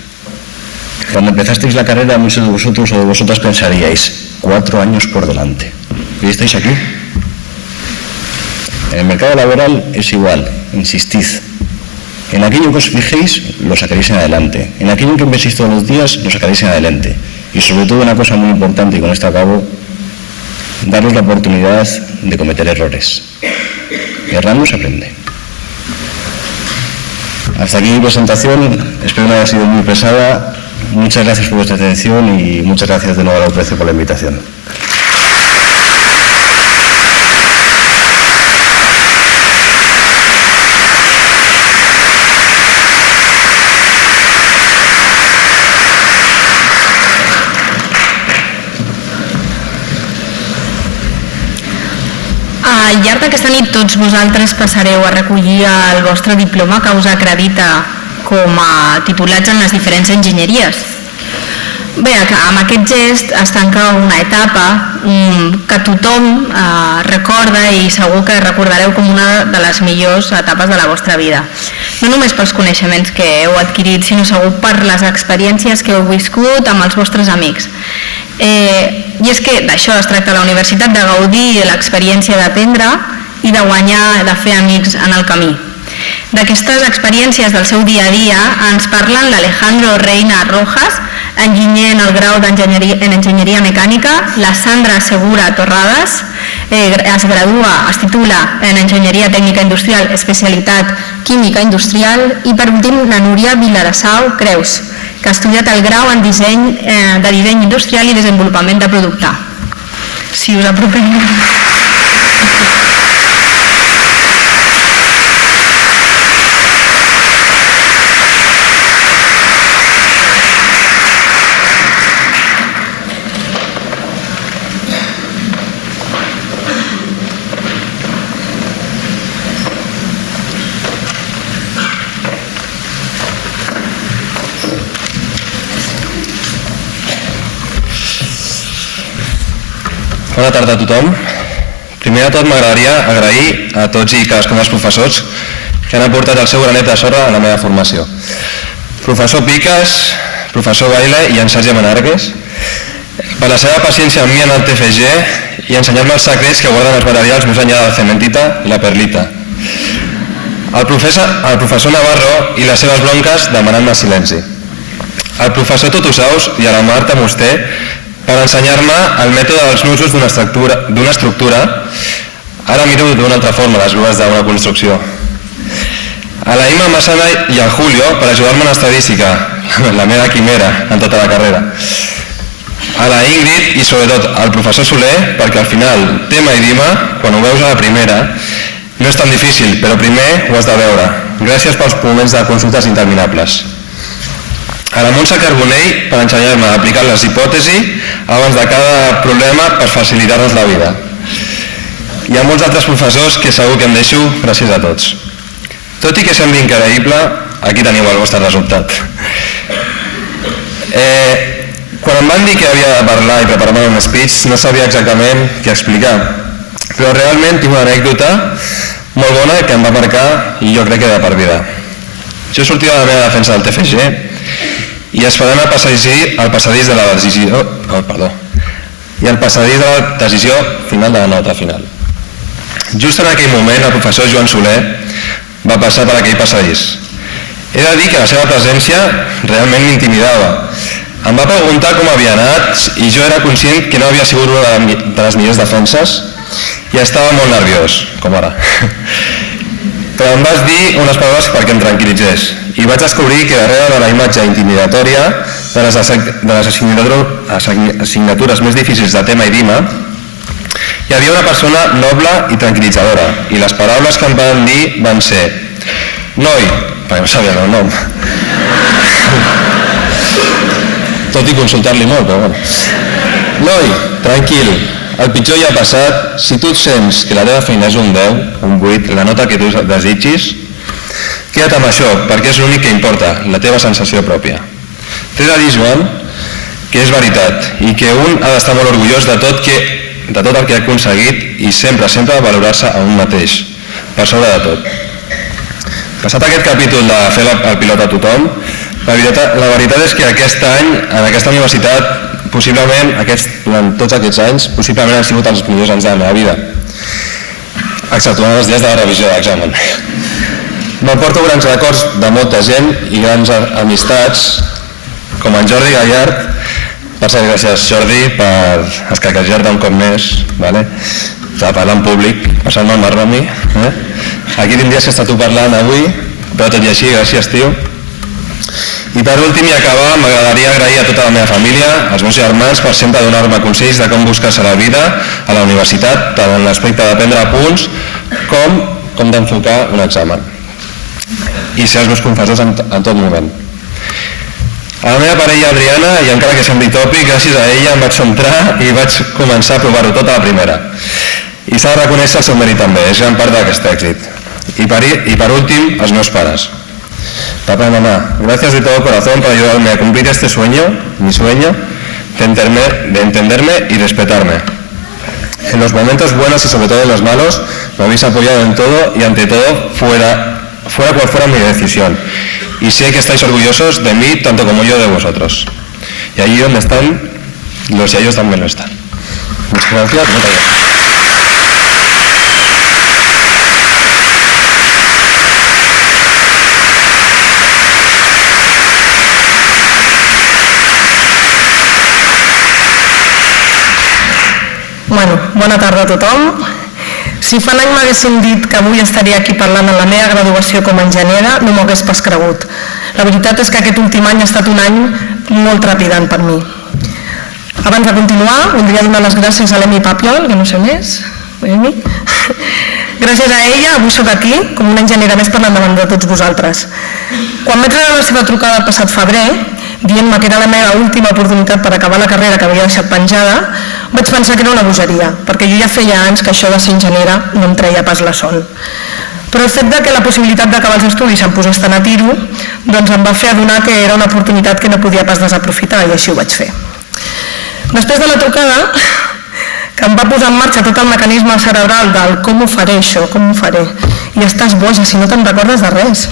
Cuando empezasteis la carrera, muchos de vosotros o de vosotras pensaríais, 4 años por delante. ¿Y estáis aquí? En el mercado laboral es igual, insistid. En aquello que os fijéis, lo sacaréis en adelante. En aquello que penséis todos los días, lo sacaréis en adelante. Y sobre todo una cosa muy importante, y con esto acabo, daros la oportunidad de cometer errores. Errando se aprende. Hasta aquí mi presentación, espero no haya sido muy pesada. Muchas gracias por vuestra atención y muchas gracias de nuevo a Lauprecio por la invitación. Al llarg d'aquesta nit tots vosaltres passareu a recollir el vostre diploma que us acredita com a titulats en les diferents enginyeries. Bé, amb aquest gest es tanca una etapa que tothom recorda i segur que recordareu com una de les millors etapes de la vostra vida. No només pels coneixements que heu adquirit, sinó segur per les experiències que heu viscut amb els vostres amics. I és que d'això es tracta a la universitat, de gaudir de l'experiència d'aprendre i de guanyar, de fer amics en el camí. D'aquestes experiències del seu dia a dia ens parlen l'Alejandro Reina Rojas, enginyer en el grau en Enginyeria Mecànica, la Sandra Segura Torrades, es titula en Enginyeria Tècnica Industrial, especialitat Química Industrial, i per últim la Núria Vilarassau Creus, que ha estudiat el grau en disseny industrial i desenvolupament de producte. Si us apropeu. Bona tarda a tothom. Primer de tot m'agradaria agrair a tots i cadascun dels professors que han aportat el seu granet de sorra a la meva formació. Professor Piques, professor Baile i en Sergi Menargues, per la seva paciència amb mi en el TFG i ensenyar-me els secrets que guarden els materials més enllà de la cementita i la perlita. El professor Navarro i les seves bronques demanant-me silenci. El professor Totosaus i a la Marta Musté per ensenyar-me el mètode dels nusos d'una estructura. Ara miro d'una altra forma les grues d'una construcció. A la Ima Massana i al Julio per ajudar-me en estadística, la meva quimera en tota la carrera. A la Ingrid i sobretot al professor Soler perquè al final, tema i dima, quan ho veus a la primera, no és tan difícil, però primer ho has de veure. Gràcies pels moments de consultes interminables. A la Montse Carbonell per ensenyar-me a aplicar les hipòtesis abans de cada problema per facilitar-nos la vida. Hi ha molts altres professors que segur que em deixo, gràcies a tots. Tot i que sembli increïble, aquí teniu el vostre resultat. Quan em van dir que havia de parlar i preparar-me un speech, no sabia exactament què explicar. Però realment tinc una anècdota molt bona que em va marcar i jo crec que de per vida. Jo sortia de la meva defensa del TFG i esperant el passadís de la decisió, i el passadís de la decisió final de la nota final. Just en aquell moment el professor Joan Soler va passar per aquell passadís. He de dir que la seva presència realment m'intimidava. Em va preguntar com havia anat i jo era conscient que no havia sigut una de les millors defenses i estava molt nerviós, com ara. però em vas dir unes paraules perquè em tranquil·litzés i vaig descobrir que darrere de la imatge intimidatòria de les assignatures més difícils de tema i dima hi havia una persona noble i tranquil·litzadora i les paraules que em van dir van ser noi, perquè no sabien el nom tot i consultar-li molt, però bueno noi, tranquil, el pitjor ja ha passat, si tu et sents que la teva feina és un 10, un 8, la nota que tu desitgis, queda't amb això, perquè és l'únic que importa, la teva sensació pròpia. T'he de dir, Joan, que és veritat i que un ha d'estar molt orgullós de tot el que ha aconseguit i sempre valorar-se a un mateix, per sobre de tot. Passat aquest capítol de fer el pilot a tothom, la veritat és que aquest any, en aquesta universitat, possiblement, durant tots aquests anys, possiblement han sigut els millors anys de la meva vida, exceptuant els dies de la revisió d'examen. M'emporto grans records de molta gent i grans amistats, com en Jordi Gallard. Per cert, gràcies Jordi per escaquejar-te un cop més, de parlar en públic, passant-me el marró a mi. Aquí tindries que estar tu parlant avui, però tot i així, gràcies tio. I per últim i acabar, m'agradaria agrair a tota la meva família, als meus germans, per sempre donar-me consells de com buscar-se la vida a la universitat, tant en l'aspecte de prendre apunts com d'enfocar un examen. I ser els meus confessors en tot moment. A la meva parella Adriana, i encara que sembli tòpic, gràcies a ella em vaig centrar i vaig començar a provar-ho tot a la primera. I s'ha de reconèixer el seu mèrit també, és gran part d'aquest èxit. I per últim, els meus pares. Papá y mamá, gracias de todo corazón por ayudarme a cumplir este sueño, mi sueño, de entenderme y respetarme. En los momentos buenos y sobre todo en los malos, me habéis apoyado en todo y ante todo, fuera cual fuera mi decisión. Y sé que estáis orgullosos de mí tanto como yo de vosotros. Y allí donde están, los y ellos también lo están. Muchas gracias. Bueno, bona tarda a tothom. Si fa un any m'haguessin dit que avui estaria aquí parlant en la meva graduació com a enginyera, no m'ho hagués pas cregut. La veritat és que aquest últim any ha estat un any molt trepidant per mi. Abans de continuar, voldria donar les gràcies a l'Emi Papiol, que no sé més. Emi. Gràcies a ella, avui soc aquí, com una enginyera més parlant davant de tots vosaltres. Quan vaig rebre la seva trucada el passat febrer, dient-me que era la meva última oportunitat per acabar la carrera que havia deixat penjada, vaig pensar que era una bogeria, perquè jo ja feia anys que això de ser enginyera no em treia pas la son. Però el fet que la possibilitat d'acabar els estudis em posés tan a tiro, doncs em va fer adonar que era una oportunitat que no podia pas desaprofitar, i així ho vaig fer. Després de la trucada, que em va posar en marxa tot el mecanisme cerebral del com ho faré això, com ho faré, i estàs boja si no te'n recordes de res.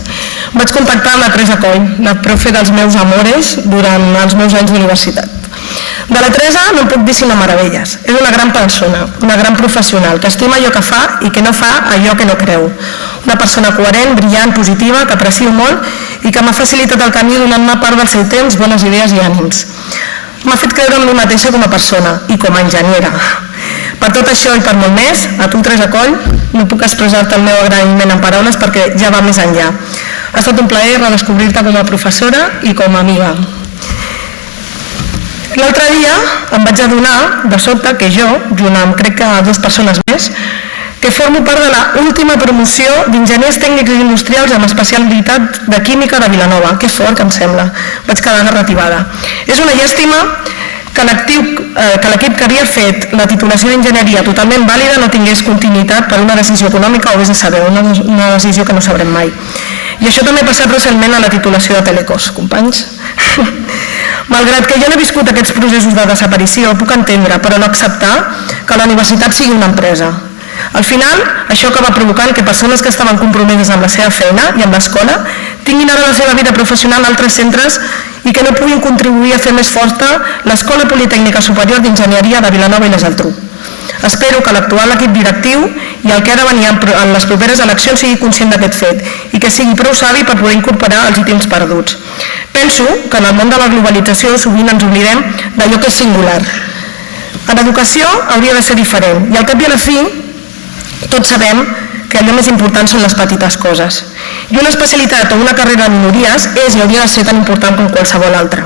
Vaig contactar amb la Teresa Coll, la profe dels meus amores durant els meus anys d'universitat. De la Teresa no em puc dir sinó meravelles. És una gran persona, una gran professional, que estima allò que fa i que no fa allò que no creu. Una persona coherent, brillant, positiva, que aprecio molt i que m'ha facilitat el camí donant-me part del seu temps, bones idees i ànims. M'ha fet creure en mi mateixa com a persona i com a enginyera. Per tot això i per molt més, a tu, Teresa Coll, no puc expressar-te el meu agraïment en paraules perquè ja va més enllà. Ha estat un plaer redescobrir-te com a professora i com a amiga. L'altre dia em vaig adonar, de sobte, que jo, junt amb crec que 2 persones més, que formo part de l'última promoció d'enginyers tècnics i industrials amb especialitat de química de Vilanova. Que fort que em sembla, vaig quedar garrativada. És una llàstima que l'equip que havia fet la titulació d'enginyeria totalment vàlida no tingués continuïtat per una decisió econòmica o vés a saber, una decisió que no sabrem mai. I això també ha passat recentment a la titulació de Telecos, companys. Malgrat que jo no he viscut aquests processos de desaparició, puc entendre, però no acceptar que la universitat sigui una empresa. Al final, això acaba provocant que persones que estaven compromeses amb la seva feina i amb l'escola tinguin ara la seva vida professional a altres centres i que no puguin contribuir a fer més forta l'Escola Politècnica Superior d'Enginyeria de Vilanova i la Geltrú. Espero que l'actual equip directiu i el que ha de venir en les properes eleccions sigui conscient d'aquest fet i que sigui prou savi per poder incorporar els ítems perduts. Penso que en el món de la globalització sovint ens oblidem d'allò que és singular. En educació hauria de ser diferent i al cap i a la fi tots sabem que allò més important són les petites coses. I una especialitat o una carrera de minories és i hauria de ser tan important com qualsevol altra.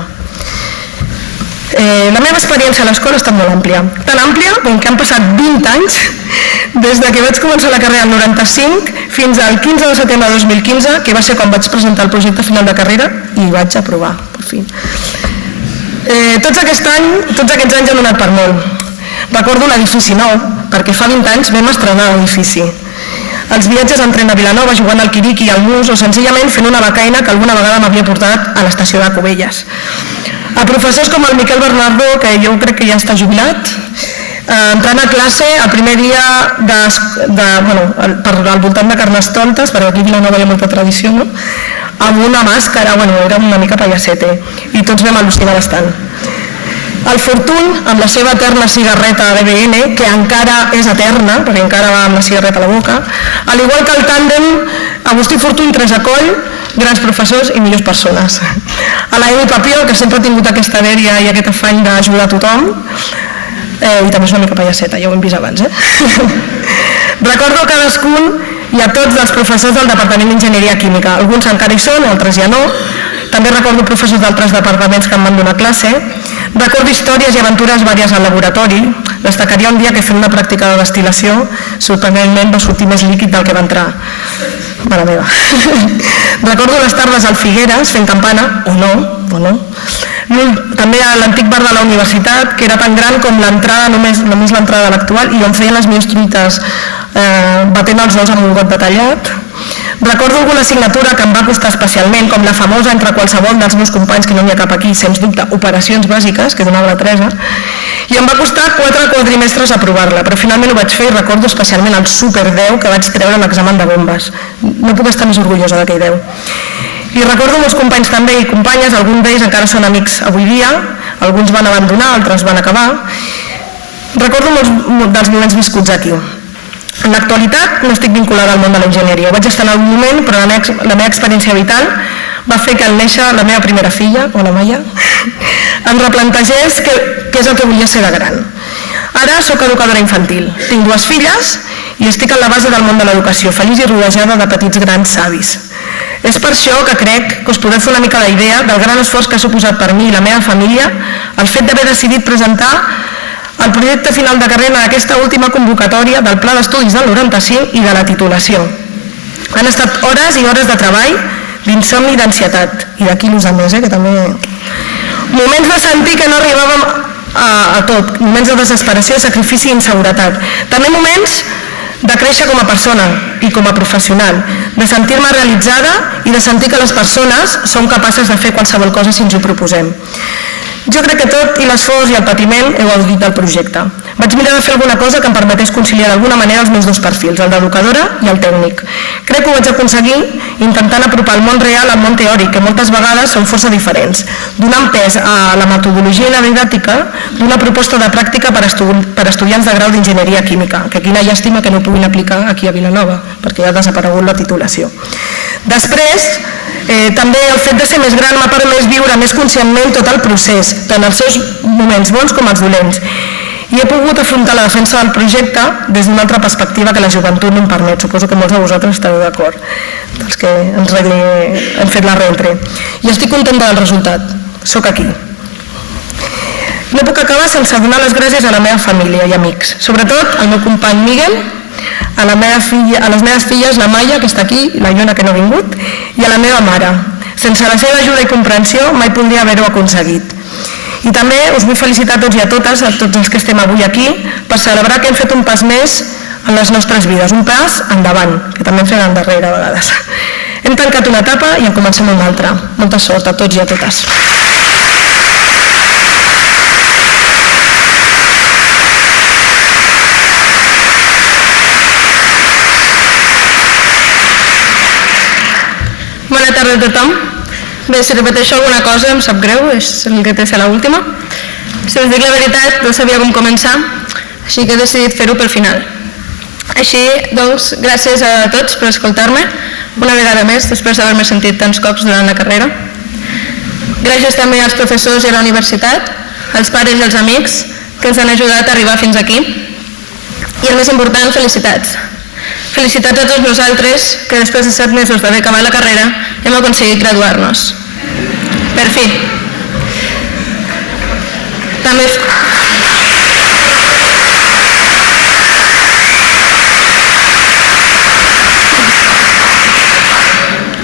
La meva experiència a l'escola ha estat molt àmplia. Tan àmplia com que han passat 20 anys des que vaig començar la carrera el 95 fins al 15 de setembre de 2015, que va ser quan vaig presentar el projecte final de carrera i vaig aprovar, per fi. Tots aquests anys han donat per molt. Recordo l'edifici nou, perquè fa 20 anys vam estrenar l'edifici. Els viatges en tren a Vilanova, jugant al Quiriqui i al Mus, o senzillament fent una becaina que alguna vegada m'havia portat a l'estació de Cubelles. A professors com el Miquel Bernardo, que jo crec que ja està jubilat, entrant a classe el primer dia al voltant de Carnestoltes, perquè aquí a Vilanova hi ha molta tradició, no? Amb una màscara, era una mica pallassete, i tots vam al·lucinar bastant. El Fortuny, amb la seva eterna cigarreta de BN, que encara és eterna, perquè encara va amb la cigarreta a la boca, al igual que el tàndem Agustí Fortuny, Teresa Coll, grans professors i millors persones. A la Emi Papiol, que sempre ha tingut aquesta dèria i aquest afany d'ajudar a tothom, i també és una mica pallasseta, ja ho hem vist abans. Recordo a cadascun i a tots els professors del Departament d'Enginyeria Química. Alguns encara hi són, altres ja no. També recordo professors d'altres departaments que em van donar classe. Recordo històries i aventures vàries al laboratori. Destacaria un dia que fent una pràctica de destil·lació, sorprenentment va sortir més líquid del que va entrar. Mare meva. Recordo les tardes al Figueres fent campana, o no. També a l'antic bar de la universitat, que era tan gran com l'entrada, només l'entrada de l'actual, i on feien les millors truites batent els ous amb un got detallat. Recordo alguna assignatura que em va costar especialment, com la famosa entre qualsevol dels meus companys, que no n'hi ha cap aquí, sens dubte, operacions bàsiques, que donava la Teresa, i em va costar 4 quadrimestres aprovar-la, però finalment ho vaig fer i recordo especialment el super 10 que vaig treure a l'examen de bombes. No puc estar més orgullosa d'aquell 10. I recordo molts companys també i companyes, alguns d'ells encara són amics avui dia, alguns van abandonar, altres van acabar. Recordo molts dels moments viscuts aquí. En l'actualitat no estic vinculada al món de l'enginyeria, ho vaig estar en algun moment, però la meva experiència vital va fer que al néixer la meva primera filla, o la Maia, em replantegés què és el que volia ser de gran. Ara soc educadora infantil, tinc 2 filles i estic a la base del món de l'educació, feliç i rodejada de petits grans savis. És per això que crec que us podeu fer una mica la idea del gran esforç que ha suposat per mi i la meva família el fet d'haver decidit presentar el projecte final de carrera en aquesta última convocatòria del Pla d'Estudis del 95 i de la titulació. Han estat hores i hores de treball, d'insomni i d'ansietat, i de quilos a més, que també... Moments de sentir que no arribàvem a tot, moments de desesperació, sacrifici i inseguretat. També moments de créixer com a persona i com a professional, de sentir-me realitzada i de sentir que les persones som capaces de fer qualsevol cosa si ens ho proposem. Jo crec que tot i l'esforç i el patiment heu gaudit del projecte. Vaig mirar de fer alguna cosa que em permetés conciliar d'alguna manera els meus 2 perfils, el d'educadora i el tècnic. Crec que ho vaig aconseguir intentant apropar el món real al món teòric, que moltes vegades són força diferents, donant pes a la metodologia i la didàctica d'una proposta de pràctica per estudiants de grau d'enginyeria química, que quina llàstima que no puguin aplicar aquí a Vilanova, perquè ja ha desaparegut la titulació. Després, també el fet de ser més gran m'ha permès viure més conscientment tot el procés, tant els seus moments bons com els dolents, i he pogut afrontar la defensa del projecte des d'una altra perspectiva que la joventut no em permet. Suposo que molts de vosaltres estareu d'acord, dels que hem fet la reentré. I estic contenta del resultat, soc aquí. No puc acabar sense donar les gràcies a la meva família i amics, sobretot al meu company Miguel, a les meves filles, la Maia, que està aquí, la Iona, que no ha vingut, i a la meva mare. Sense la seva ajuda i comprensió mai podria haver-ho aconseguit. I també us vull felicitar a tots i a totes, a tots els que estem avui aquí, per celebrar que hem fet un pas més en les nostres vides, un pas endavant, que també en fem endarrere a vegades. Hem tancat una etapa i en comencem una altra. Molta sort a tots i a totes. Bona tarda a tothom. Bé, si repeteixo alguna cosa em sap greu, és el que té ser l'última. Si us dic la veritat, no sabia com començar, així que he decidit fer-ho pel final. Així, doncs, gràcies a tots per escoltar-me, una vegada més, després d'haver-me sentit tants cops durant la carrera. Gràcies també als professors i a la universitat, als pares i als amics que ens han ajudat a arribar fins aquí. I el més important, felicitats. Felicitats a tots nosaltres que després de 7 mesos d'haver acabat la carrera hem aconseguit graduar-nos. Per fi.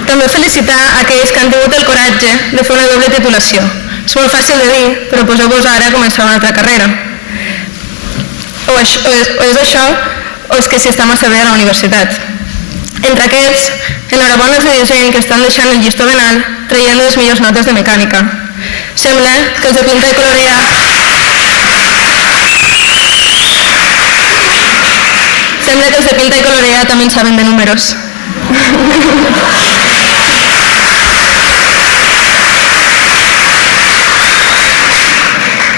També felicitar aquells que han tingut el coratge de fer una doble titulació. És molt fàcil de dir, però poseu-vos ara a començar una altra carrera. O és això, o és que s'hi està massa bé a la universitat. Entre aquests, enhorabona als de disseny que estan deixant el llistó ben alt, traient les millors notes de mecànica. Sembla que els de pintar i colorear també en saben de números.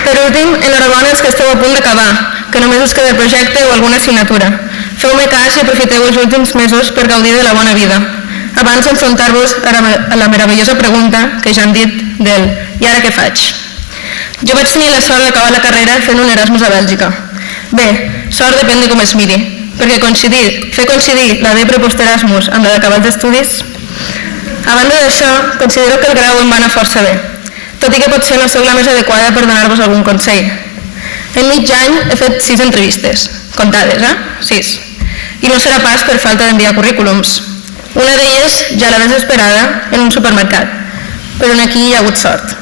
Per últim, enhorabona als que esteu a punt d'acabar, que només us queda el projecte o alguna assignatura. Feu-me cas i aprofiteu els últims mesos per gaudir de la bona vida, abans d'enfrontar-vos a la meravellosa pregunta que ja han dit del «i ara què faig?». Jo vaig tenir la sort d'acabar la carrera fent un Erasmus a Bèlgica. Bé, sort depèn de com es miri, perquè fer coincidir la depre post-Erasmus amb la d'acabar els estudis. A banda d'això, considero que el grau em va anar força bé, tot i que potser no sóc la més adequada per donar-vos algun consell. En mig any he fet 6 entrevistes, comptades, 6. I no serà pas per falta d'enviar currículums. Una d'elles ja la més esperada en un supermercat, però aquí hi ha hagut sort.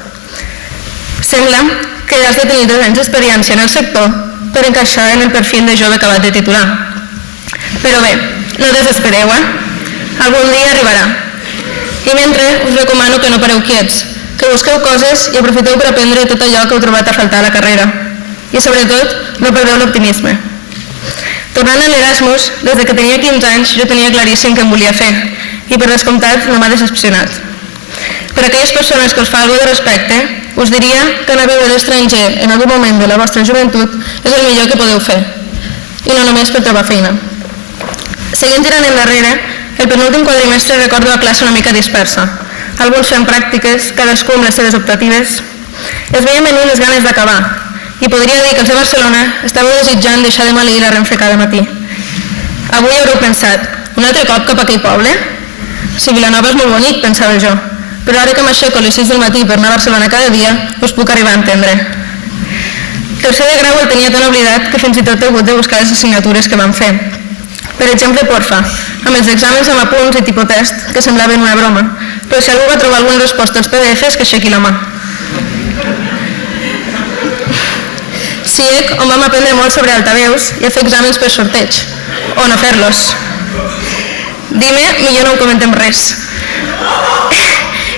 Sembla que has de tenir 2 anys d'experiència en el sector per encaixar en el perfil de jove acabat de titular. Però bé, no desespereu, Algun dia arribarà. I mentre us recomano que no pareu quiets, que busqueu coses i aprofiteu per aprendre tot allò que heu trobat a faltar a la carrera. I sobretot, no perdeu l'optimisme. Tornant a l'Erasmus, des que tenia 15 anys jo tenia claríssim què em volia fer i per descomptat no m'ha decepcionat. Per a aquelles persones que us fa alguna de respecte, us diria que anar a viure a l'estranger en algun moment de la vostra joventut és el millor que podeu fer, i no només per trobar feina. Seguint tirant endarrere, el penúltim quadrimestre recordo la classe una mica dispersa. Alguns fent pràctiques, cadascú amb les seves optatives. Es veien venir les ganes d'acabar, i podria dir que els de Barcelona estàveu desitjant deixar de maleir a Renfe cada matí. Avui haureu pensat, un altre cop cap a aquell poble? Si Vilanova és molt bonic, pensava jo, però ara que m'aixeco a les 6 del matí per anar a Barcelona cada dia, us puc arribar a entendre. Tercer de grau el tenia tan oblidat que fins i tot he hagut de buscar les assignatures que vam fer. Per exemple, Porfa, amb els exàmens amb apunts i tipotest, que semblaven una broma, però si algú va trobar alguna resposta als PDFs, que aixequi la mà. CIEC, on vam aprendre molt sobre altaveus i a fer exàmens per sorteig, o no fer-los. Dime, millor no en comentem res.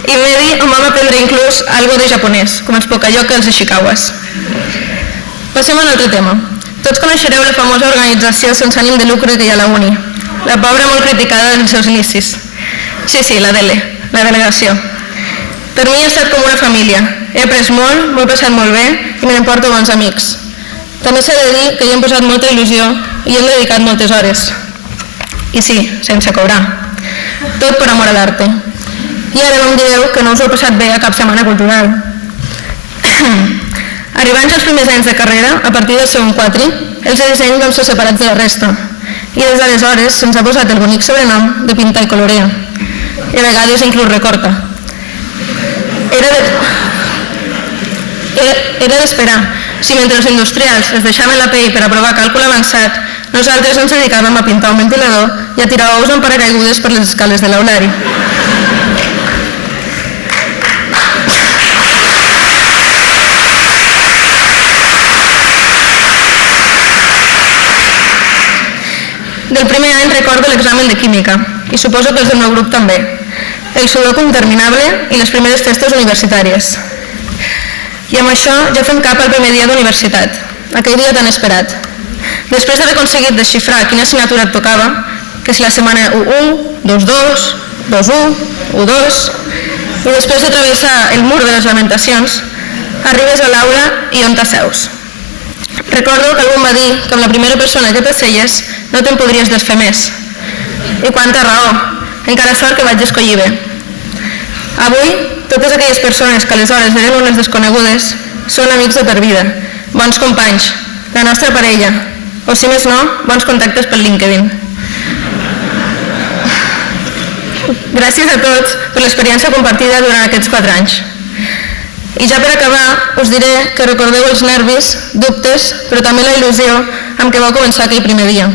I Medi, on vam aprendre inclús algo de japonès, com els Pocayoke els Ishikawas. Passem a un altre tema. Tots coneixereu la famosa organització sense ànim de lucre que hi ha a la Uni, la pobra molt criticada en els seus inicis. Sí, la DELE, la delegació. Per mi ha estat com una família. He après molt, m'ho he passat molt bé i me n'emporto bons amics. També s'ha de dir que hi hem posat molta il·lusió i hi hem dedicat moltes hores. I sí, sense cobrar. Tot per amor a l'arte. I ara no em direu que no us ho he passat bé a cap setmana cultural. Arribant als primers anys de carrera, a partir del segon quatri, els de disseny vam ser separats de la resta. I des d'aleshores se'ns ha posat el bonic sobrenom de pintar i colorear. I a vegades inclús recorta. Era d'esperar. Si mentre els industrials es deixaven la pell per aprovar càlcul avançat, nosaltres ens dedicàvem a pintar un ventilador i a tirar ous amb paracaigudes per les escales de l'aulari. Del primer any recordo l'examen de química, i suposo que els del meu grup també. El sudoku interminable i les primeres festes universitàries. I amb això ja fem cap al primer dia d'universitat, aquell dia tan esperat. Després d'haver aconseguit desxifrar quina assignatura et tocava, que si la setmana 1-1, 2-2, 2-1, 1-2, i després de travessar el mur de les lamentacions, arribes a l'aula i on t'asseus. Recordo que algú em va dir que amb la primera persona que t'asseies no te'n podries desfer més. I quanta raó, encara sort que vaig escollir bé. Avui, totes aquelles persones que aleshores eren unes desconegudes són amics de per vida, bons companys, la nostra parella, o si més no, bons contactes pel LinkedIn. Gràcies a tots per l'experiència compartida durant aquests 4 anys. I ja per acabar, us diré que recordeu els nervis, dubtes, però també la il·lusió amb què vau començar aquell primer dia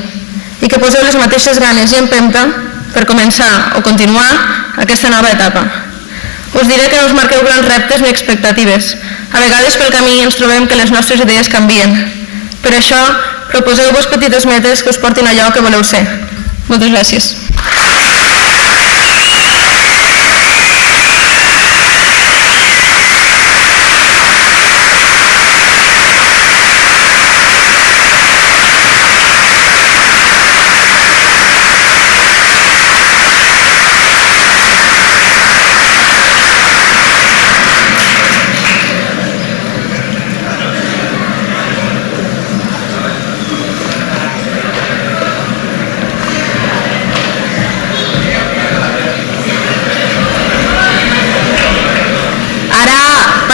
i que poseu les mateixes ganes i empenta per començar o continuar aquesta nova etapa. Us diré que no us marqueu grans reptes ni expectatives. A vegades pel camí ens trobem que les nostres idees canvien. Per això, proposeu-vos petites metes que us portin allò que voleu ser. Moltes gràcies.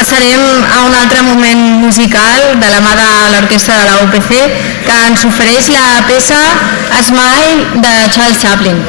Passarem a un altre moment musical de la mà de l'orquestra de la UPC que ens ofereix la peça Smile de Charles Chaplin.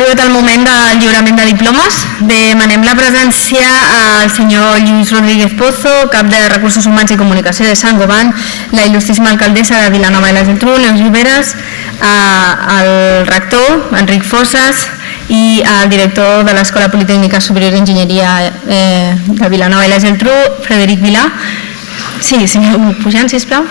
arribat el moment del lliurament de diplomes. Demanem la presència al senyor Lluís Rodríguez Pozo, cap de Recursos Humans i Comunicació de Sant Gobain, la il·lustríssima alcaldessa de Vilanova i la Geltrú, Neus Lloberes, el rector, Enric Fossas, i el director de l'Escola Politècnica Superior d'Enginyeria de Vilanova i la Geltrú, Frederic Vilà. Sí, senyor Pujant, sisplau.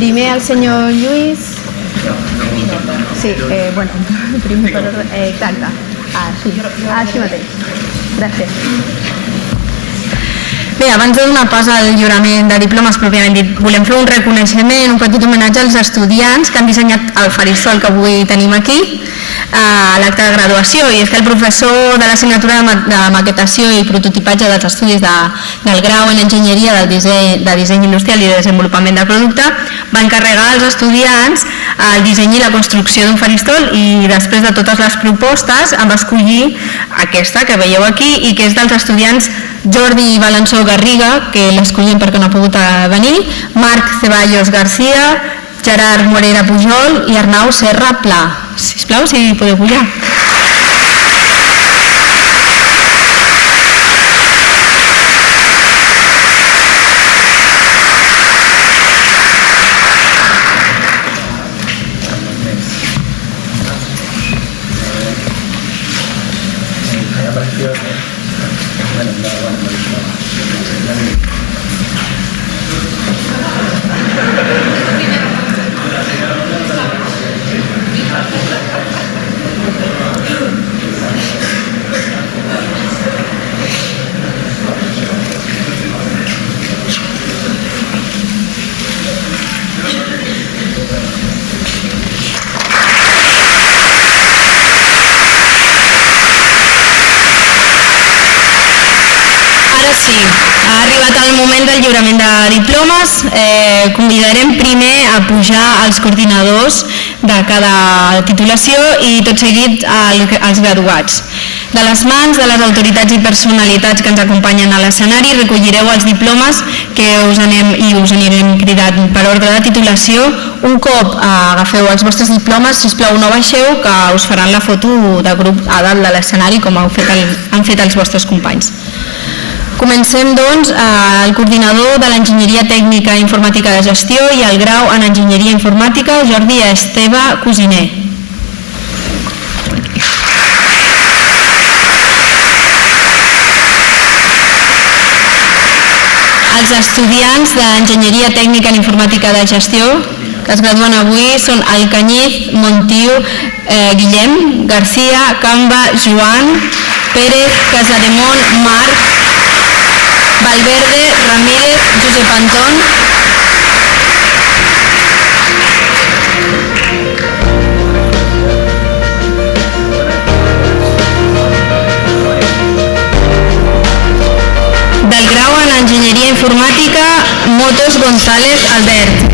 Primer el senyor Lluís. Sí, bueno, primer per ordre. Exacte. Així mateix. Gràcies. Bé, abans de donar pas al lliurament de diplomes pròpiament dit, volem fer un reconeixement, un petit homenatge als estudiants que han dissenyat el faristol que avui tenim aquí a l'acte de graduació, i és que el professor de l'assignatura de maquetació i prototipatge dels estudis del grau en enginyeria de disseny industrial i de desenvolupament de producte va encarregar als estudiants el disseny i la construcció d'un faristol, i després de totes les propostes em va escollir aquesta que veieu aquí i que és dels estudiants Jordi Balançó Garriga, que l'escollim perquè no ha pogut venir, Marc Ceballos García, Gerard Morera Pujol i Arnau Serra Pla. Sisplau, si podeu pujar. Sí, ha arribat el moment del lliurament de diplomes. Convidarem primer a pujar els coordinadors de cada titulació i tot seguit els graduats. De les mans de les autoritats i personalitats que ens acompanyen a l'escenari recollireu els diplomes que us anirem cridant per ordre de titulació. Un cop agafeu els vostres diplomes, sisplau no baixeu, que us faran la foto de grup a dalt de l'escenari com han fet els vostres companys. Comencem, doncs, el coordinador de l'Enginyeria Tècnica Informàtica de Gestió i el grau en Enginyeria Informàtica, Jordi Esteve Cosiner. Els estudiants d'Enginyeria Tècnica en Informàtica de Gestió que es graduen avui són Alcañiz, Montiu, Guillem, García, Camba, Joan, Pérez, Casademont, Marc, Valverde, Ramírez, Josep Anton, del grau en Enginyeria Informàtica, Motos González Albert.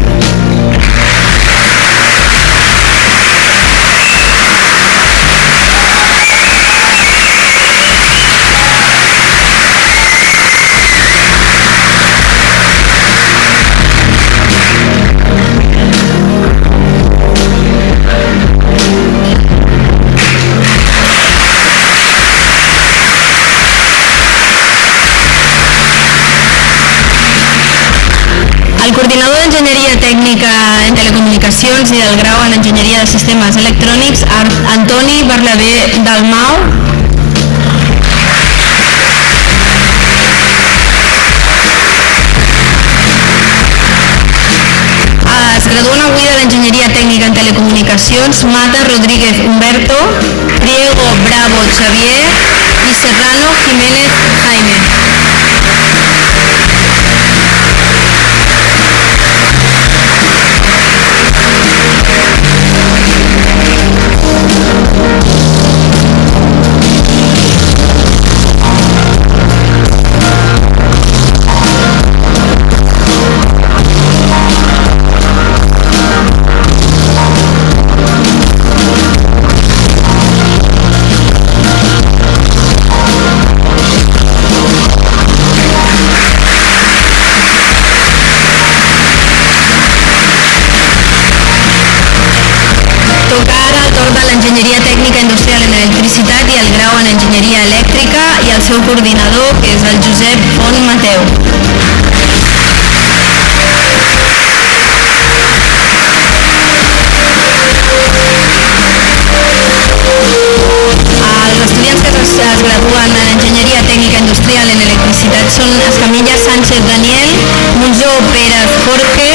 El coordinador d'Enginyeria Tècnica en Telecomunicacions i del grau en Enginyeria de Sistemes Electrònics, Antoni Barnabé Dalmau. Es graduen avui de l'Enginyeria Tècnica en Telecomunicacions Mata Rodríguez Humberto, Priego Bravo Xavier i Serrano Jiménez Jaime. l'enginyeria tècnica industrial en electricitat i el grau en enginyeria elèctrica, i el seu coordinador, que és el Josep Font Mateu. Els estudiants que es graduen en enginyeria tècnica industrial en electricitat són Escamilla Sánchez Daniel, Monzó Pérez Jorge,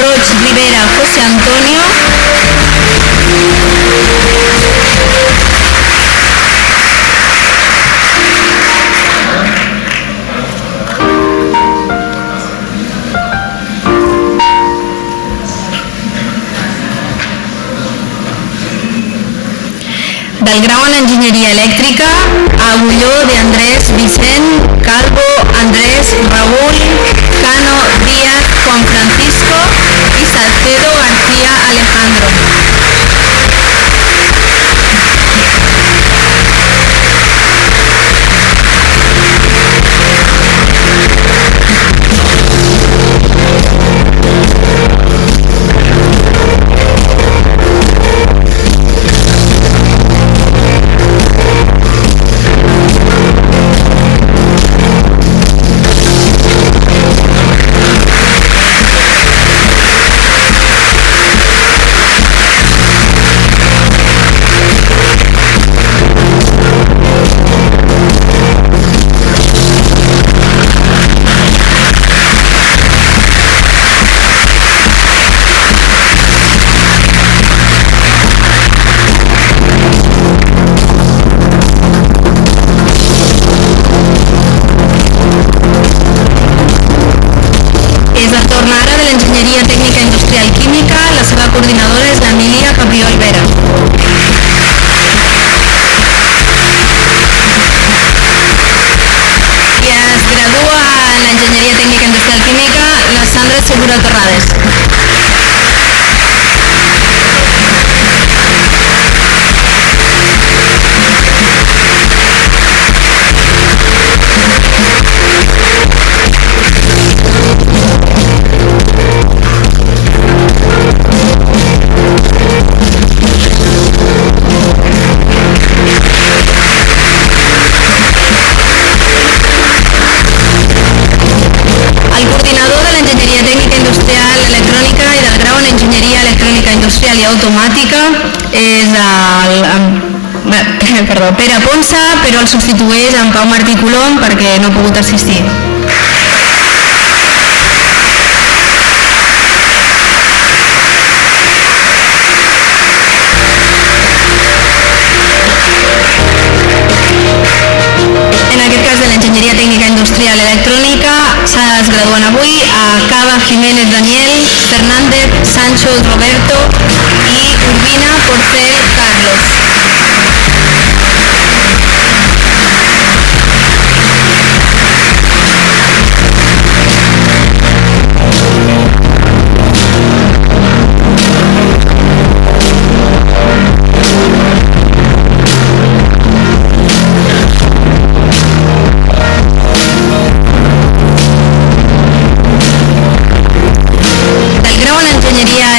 Roig Rivera José Antonio, del grau en enginyeria elèctrica, Agulló de Andrés Vicent, Calvo Andrés, Raúl, Cano Díaz, Juan Francisco y Salcedo García Alejandro. Coordinadora és l'Emília Capriol Vera. I es gradua en l'Enginyeria Tècnica Industrial Química la Sandra Segura Torrades. Industrial i automàtica és Pere Ponsa, però el substitueix en Pau Martí Colom perquè no ha pogut assistir. En aquest cas de l'enginyeria tècnica industrial electrònica es graduen avui a Cava Jiménez Daniel, Fernández Sancho Roberto i Urbina Porcel Carlos.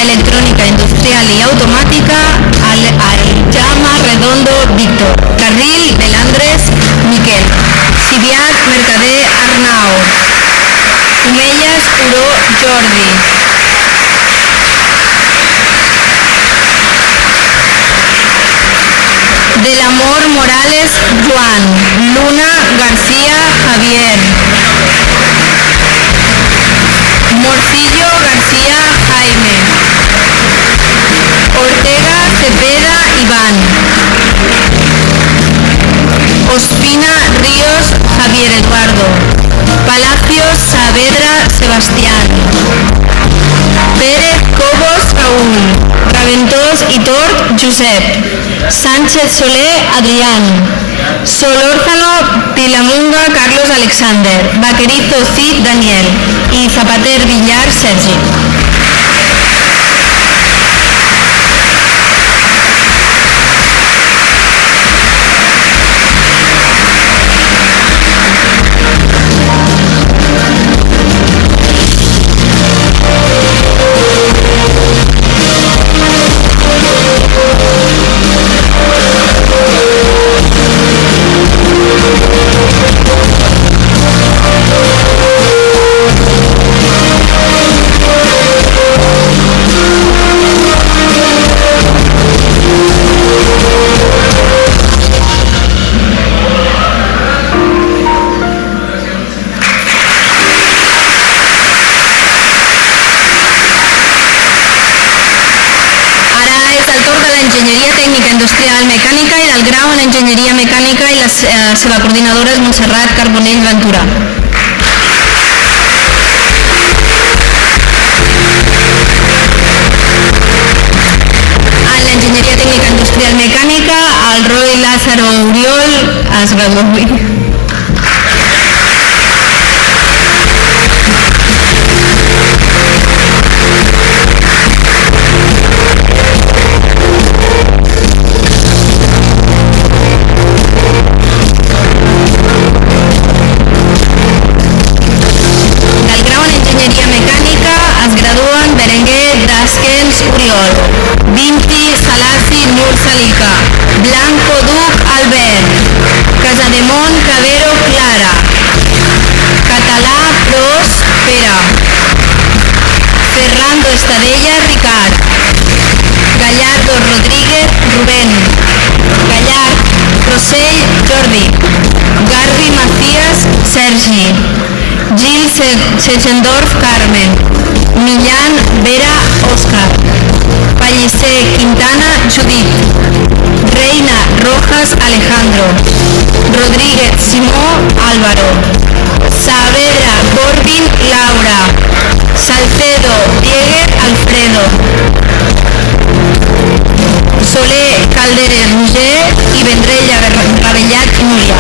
Electrònica industrial i automàtica al Jaume Redondo Víctor, Carril Melandres Miquel, Siviat Mercader Arnau, Omelles Uró Jordi, Del Amor Morales Juan, Luna García Javier, Morcillo García Jaime, Ortega Cepeda Iván, Ospina Ríos Javier Eduardo, Palacios Saavedra Sebastián, Pérez Cobos Raúl, Raventós i Tort Josep, Sánchez Soler Adrián, Solórzano Pilamunga Carlos Alexander, Vaquerizo Cid Daniel i Zapater Villar Sergi. Industrial Mecànica i del grau en Enginyeria Mecànica i la seva coordinadora és Montserrat Carbonell Ventura. En l'Enginyeria Tècnica Industrial Mecànica, el Roy Lázaro Oriol es gradua avui. Vinti Salasi Nur Salika, Blanco Duc Albert, Casademont Cabero Clara, Català Pros Pere, Ferrando Estadella Ricard, Gallardo Rodríguez Rubén, Gallard Rossell Jordi, Garbi Macías Sergi, Gil Sechendorf Carmen, Millán Vera Òscar, Pellicer Quintana Judit, Reina Rojas Alejandro, Rodríguez Simó Álvaro, Saavedra Corbin Laura, Salcedo Dieguez Alfredo, Soler Calderes Roger i Vendrella Ravellat Núria.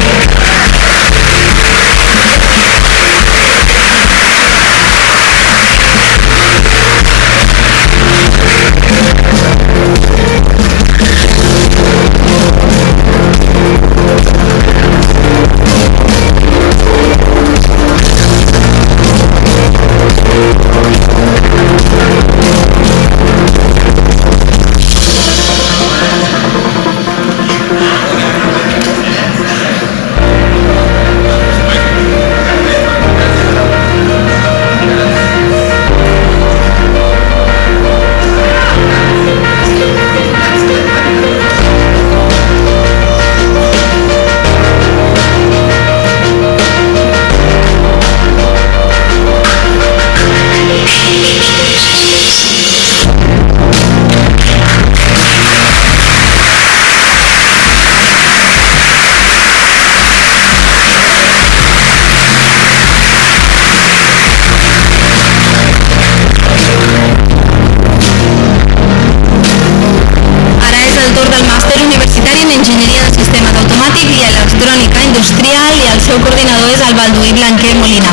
Industrial i el seu coordinador és el Balduí Blanquer Molina.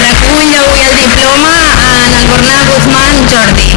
Recull avui el diploma en el Bornà Guzmán Jordi.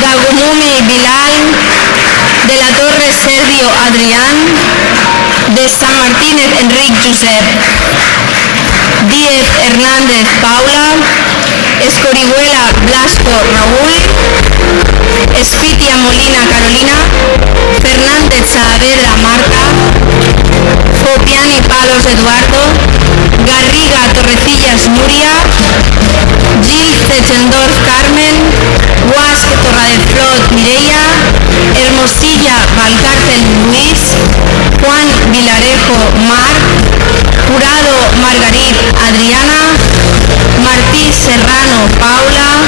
Dagumumi Bilal, de la Torre Sergio Adrián, de San Martínez Enric Josep, Díez Hernández Paula, Escorihuela Blasco Raúl, Espitia Molina Carolina, Fernández Saavedra Marta, Fopiani Palos Eduardo, Garriga Torres Puigdendorf Carmen, Guasc Torradeflot Mireia, Hermosilla Valcárcel Luis, Juan Vilarejo Marc, Jurado Margarit Adriana, Martí Serrano Paula,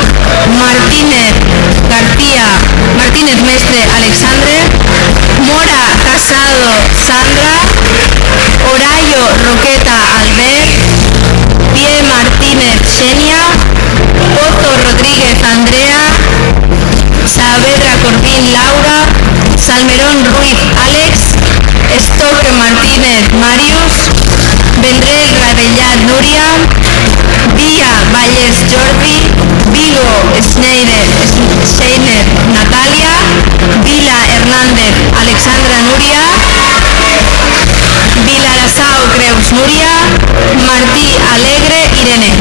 Martínez Mestre Alexandre, Mora Casado Sandra, Horayo Roqueta Albert, Pie Martínez Xenia, Pozo Rodríguez Andrea, Saavedra Corbín Laura, Salmerón Ruiz Alex, Estoque Martínez Marius, Vendrell Radellat Núria, Vía Vallès Jordi, Vigo Scheiner Natalia, Vila Hernández Alexandra Núria, Vilarasau Creus Núria, Martí Alegre Irene.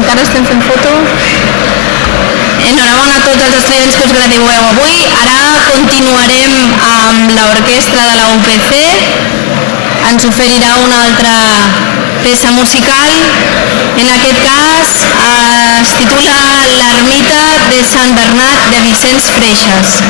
Encara estem fent foto. Enhorabona a tots els estudiants que us gradueu avui. Ara continuarem amb l'orquestra de la UPC. Ens oferirà una altra peça musical. En aquest cas es titula L'ermita de Sant Bernat de Vicenç Freixas.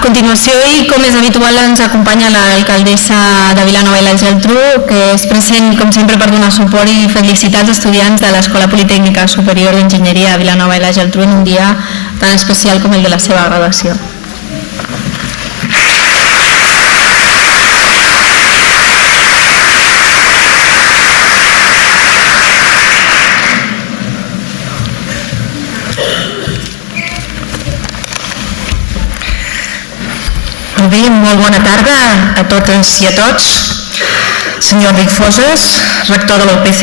continuació, i com és habitual, ens acompanya l'alcaldessa de Vilanova i la Geltrú, que és present, com sempre, per donar suport i felicitar els estudiants de l'Escola Politècnica Superior d'Enginyeria de Vilanova i la Geltrú en un dia tan especial com el de la seva graduació. Bé, molt bona tarda a totes i a tots. Senyor Enric Foses, rector de l'UPC,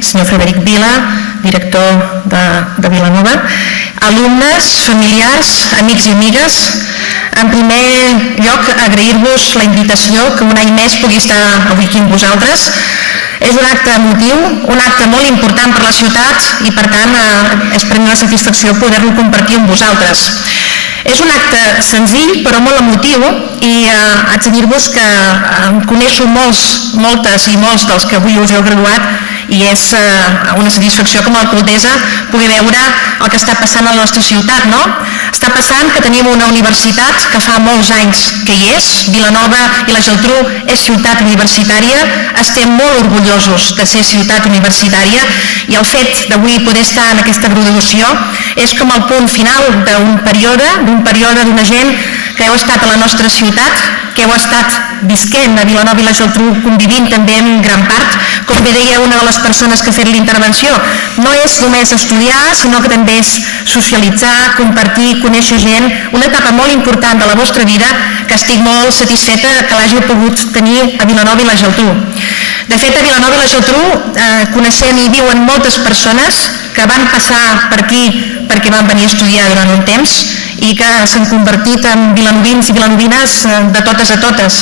senyor Frederic Vila, director de Vilanova, alumnes, familiars, amics i amigues, en primer lloc agrair-vos la invitació que un any més pugui estar avui aquí amb vosaltres. És un acte emotiu, un acte molt important per la ciutat i per tant és per mi una satisfacció poder-lo compartir amb vosaltres. És un acte senzill però molt emotiu i haig de dir-vos que coneixo moltes i molts dels que avui us heu graduat i és una satisfacció com a alcaldessa poder veure el que està passant a la nostra ciutat, no? Està passant que tenim una universitat que fa molts anys que hi és, Vilanova i la Geltrú és ciutat universitària, estem molt orgullosos de ser ciutat universitària i el fet d'avui poder estar en aquesta graduació és com el punt final d'un període d'una gent que heu estat a la nostra ciutat, que heu estat visquent a Vilanova i la Geltrú, convivint també en gran part, com bé deia una de les persones que ha fet l'intervenció. No és només estudiar, sinó que també és socialitzar, compartir, conèixer gent, una etapa molt important de la vostra vida que estic molt satisfeta que l'hàgiu pogut tenir a Vilanova i la Geltrú. De fet, a Vilanova i la Geltrú coneixem i viuen moltes persones que van passar per aquí perquè van venir a estudiar durant un temps i que s'han convertit en vilanovins i vilanovines de totes a totes.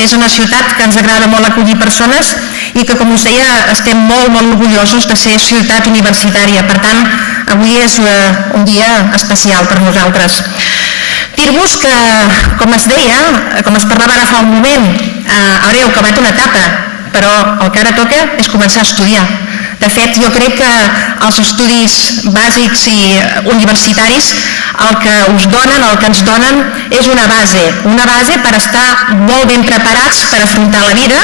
És una ciutat que ens agrada molt acollir persones i que, com us deia, estem molt orgullosos de ser ciutat universitària. Per tant, avui és un dia especial per nosaltres. Dir-vos que, com es deia, com es parlava ara fa un moment, haureu acabat una etapa, però el que ara toca és començar a estudiar. De fet, jo crec que els estudis bàsics i universitaris el que us donen, el que ens donen, és una base per estar molt ben preparats per afrontar la vida,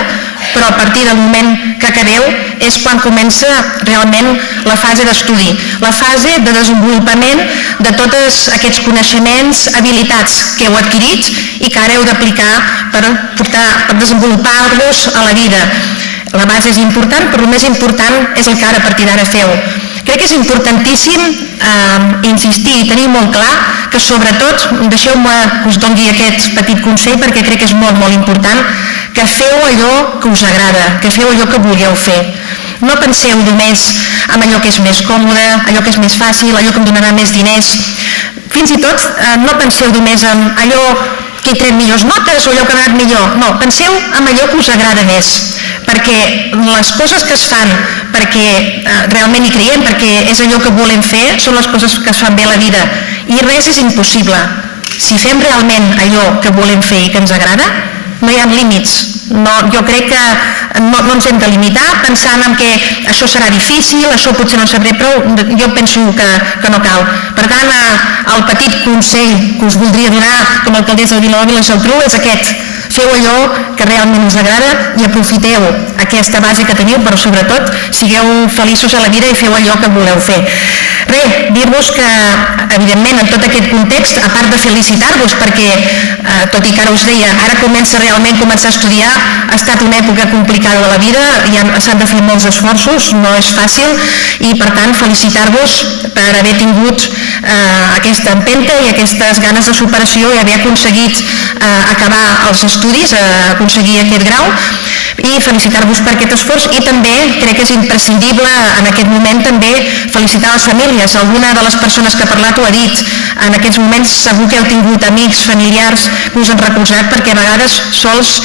però a partir del moment que acabeu és quan comença realment la fase d'estudi, la fase de desenvolupament de tots aquests coneixements, habilitats que heu adquirit i que ara heu d'aplicar per desenvolupar-los a la vida. La base és important, però el més important és el que ara a partir d'ara feu. Crec que és importantíssim insistir i tenir molt clar que sobretot, deixeu-me que us doni aquest petit consell perquè crec que és molt important, que feu allò que us agrada, que feu allò que vulgueu fer. No penseu només en allò que és més còmode, allò que és més fàcil, allò que em donarà més diners. Fins i tot no penseu només en allò que hi tret millors notes o allò que ha anat millor. No, penseu en allò que us agrada més, perquè les coses que es fan perquè realment hi creiem, perquè és allò que volem fer, són les coses que es fan bé a la vida i res és impossible. Si fem realment allò que volem fer i que ens agrada, no hi ha límits. Jo crec que no ens hem de limitar pensant en que això serà difícil, això potser no sabré prou, jo penso que no cal. Per tant, el petit consell que us voldria donar com a alcaldessa de Vilanova i la Geltrú és aquest: feu allò que realment us agrada i aprofiteu aquesta base que teniu, però sobretot sigueu feliços a la vida i feu allò que voleu fer. Res, dir-vos que, evidentment, en tot aquest context, a part de felicitar-vos, perquè, tot i que ara us deia, ara comença realment a estudiar, ha estat una època complicada de la vida, s'han de fer molts esforços, no és fàcil, i per tant felicitar-vos per haver tingut aquesta empenta i aquestes ganes de superació i haver aconseguit acabar els estudis, aconseguir aquest grau, i felicitar-vos per aquest esforç. I també crec que és imprescindible en aquest moment també felicitar les famílies. Alguna de les persones que ha parlat ho ha dit. En aquests moments segur que heu tingut amics, familiars que us han recolzat, perquè a vegades sols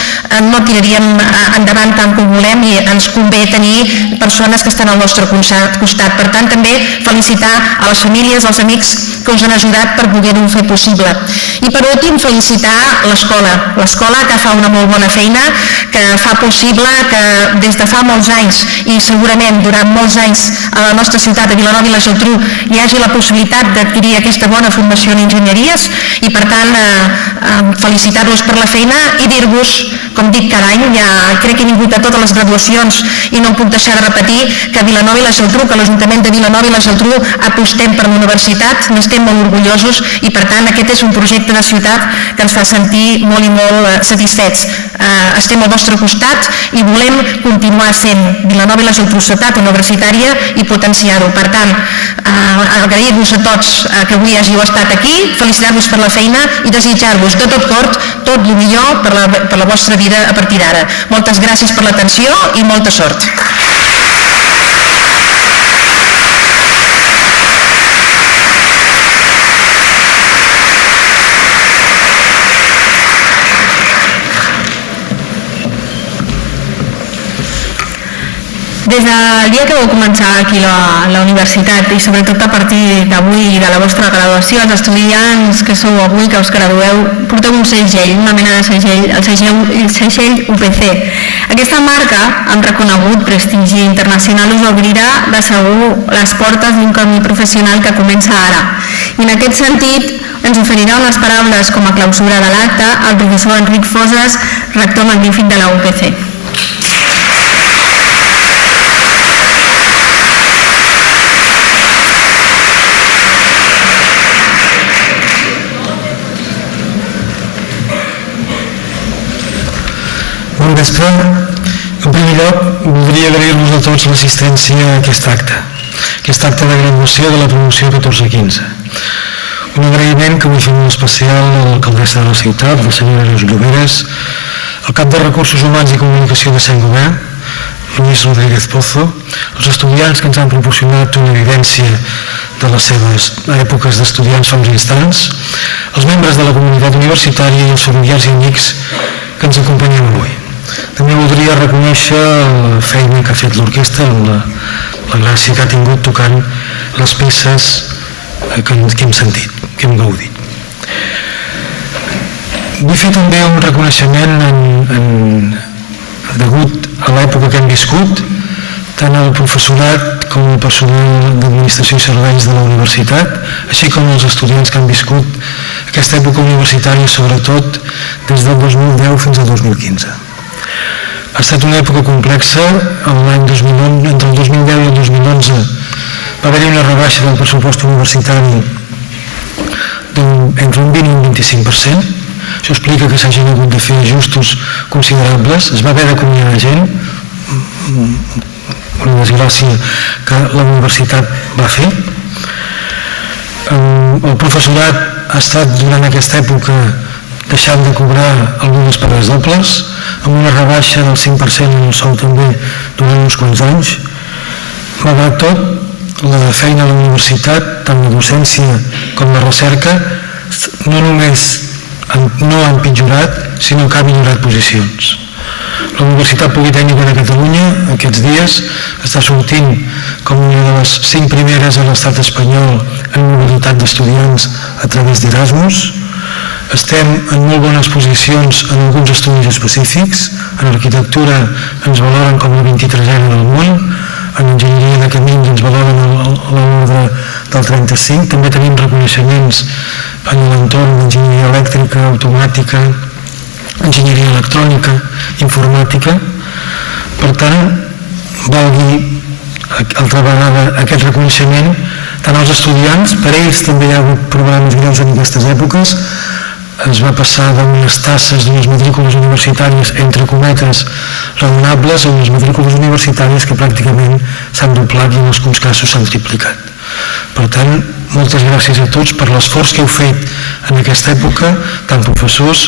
no tiraríem endavant tant com volem i ens convé tenir persones que estan al nostre costat. Per tant, també felicitar a les famílies, als amics que us han ajudat per poder-ho fer possible. I per últim, felicitar l'escola que fa una molt bona feina, que fa possible que des de fa molts anys i segurament durant molts anys a la nostra ciutat, a Vilanova i la Geltrú, hi hagi la possibilitat d'adquirir aquesta bona formació en enginyeries I per tant, felicitar-los per la feina i dir-vos, com dic cada any, ja crec que he vingut a totes les graduacions i no puc deixar de repetir que a Vilanova i la Geltrú, que l'Ajuntament de Vilanova i la Geltrú apostem per la universitat, n'estem molt orgullosos i per tant aquest és un projecte de ciutat que ens fa sentir molt i molt satisfets. Estem al vostre costat i volem continuar sent Vilanova i la Geltrú ciutat universitària i potenciar-ho. Per tant, agrair-vos a tots que avui hàgiu estat aquí, felicitar-vos per la feina i desitjar-vos de tot cor tot el millor per la vostra vida a partir d'ara. Moltes gràcies per l'atenció i molta sort. Des del dia que vau començar aquí a la universitat i sobretot a partir d'avui i de la vostra graduació, els estudiants que sou avui, que us gradueu, porteu un segell, una mena de segell, el segell UPC. Aquesta marca, amb reconegut prestigi internacional, us obrirà de segur les portes d'un camí professional que comença ara. I en aquest sentit, ens oferirà unes paraules com a clausura de l'acte el professor Enric Foses, rector magnífic de la UPC. Bon vespre. En primer lloc, voldria agrair-vos a tots l'assistència a aquest acte de graduació de la promoció 14-15. Un agraïment que vull fer molt especial a l'alcaldessa de la ciutat, la senyora Neus Lloberes, al cap de Recursos Humans i Comunicació de Saint-Gobain, Luis Rodríguez Pozo, els estudiants que ens han proporcionat una evidència de les seves èpoques d'estudiants fa uns instants, els membres de la comunitat universitària i els familiars i amics que ens acompanyem avui. També voldria reconèixer la feina que ha fet l'orquestra, la gràcia que ha tingut tocant les peces que hem sentit, que hem gaudit. Vull fer també un reconeixement degut a l'època que hem viscut, tant al professorat com al personal d'administració i serveis de la universitat, així com als estudiants que han viscut aquesta època universitària, sobretot des del 2010 fins al 2015. Ha estat una època complexa. L'any 2011, entre el 2010 i el 2011 va haver-hi una rebaixa del pressupost universitari entre un 20 i un 25%. Això explica que s'hagin hagut de fer ajustos considerables. Es va haver d'acomiadar gent, una desgràcia que la universitat va fer. El professorat ha estat durant aquesta època deixant de cobrar algunes pagues dobles, amb una rebaixa del 5% en el sou també durant uns quants anys. Malgrat tot, la feina a la universitat, tant la docència com la recerca, no només no ha empitjorat, sinó que ha millorat posicions. La Universitat Politècnica de Catalunya aquests dies està sortint com una de les 5 primeres a l'estat espanyol en mobilitat d'estudiants a través d'Erasmus. Estem en molt bones posicions en alguns estudis específics. En arquitectura ens valoren com la 23a del món, en enginyeria de camins ens valoren a l'ordre del 35. També tenim reconeixements en l'entorn d'enginyeria elèctrica, automàtica, enginyeria electrònica, informàtica. Per tant, valgui altra vegada aquest reconeixement tant als estudiants. Per ells també hi ha hagut problemes greus en aquestes èpoques. Es va passar d'unes tasses d'unes matrícules universitàries, entre cometes, raonables, a unes matrícules universitàries que pràcticament s'han doblat i en alguns casos s'han triplicat. Per tant, moltes gràcies a tots per l'esforç que heu fet en aquesta època, tant professors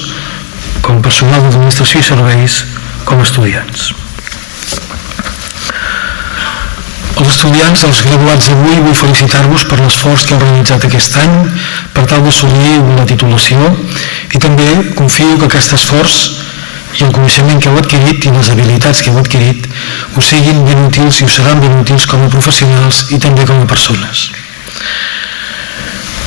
com personal d'administració i serveis com estudiants. Els estudiants, els graduats d'avui, vull felicitar-vos per l'esforç que heu realitzat aquest any per tal d'assolir la titulació i també confio que aquest esforç i el coneixement que heu adquirit i les habilitats que heu adquirit us siguin ben útils i us seran ben útils com a professionals i també com a persones.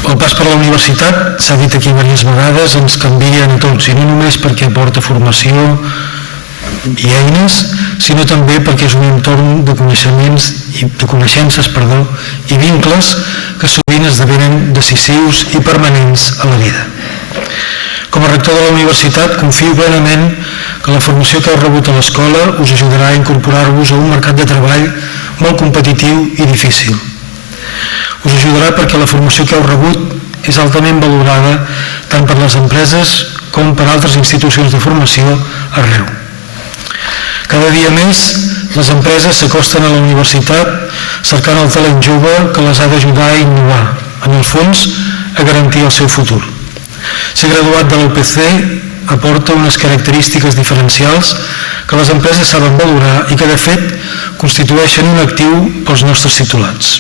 El pas per la universitat, s'ha dit aquí diverses vegades, ens canvia a tots, i no només perquè aporta formació i eines, sinó també perquè és un entorn de coneixences i vincles que sovint esdevenen decisius i permanents a la vida. Com a rector de la universitat, confio plenament que la formació que heu rebut a l'escola us ajudarà a incorporar-vos a un mercat de treball molt competitiu i difícil. Us ajudarà perquè la formació que heu rebut és altament valorada tant per les empreses com per altres institucions de formació arreu. Cada dia més, les empreses s'acosten a la universitat cercant el talent jove que les ha d'ajudar a innovar, en el fons, a garantir el seu futur. Ser graduat de l'UPC aporta unes característiques diferencials que les empreses saben valorar i que, de fet, constitueixen un actiu pels nostres titulats.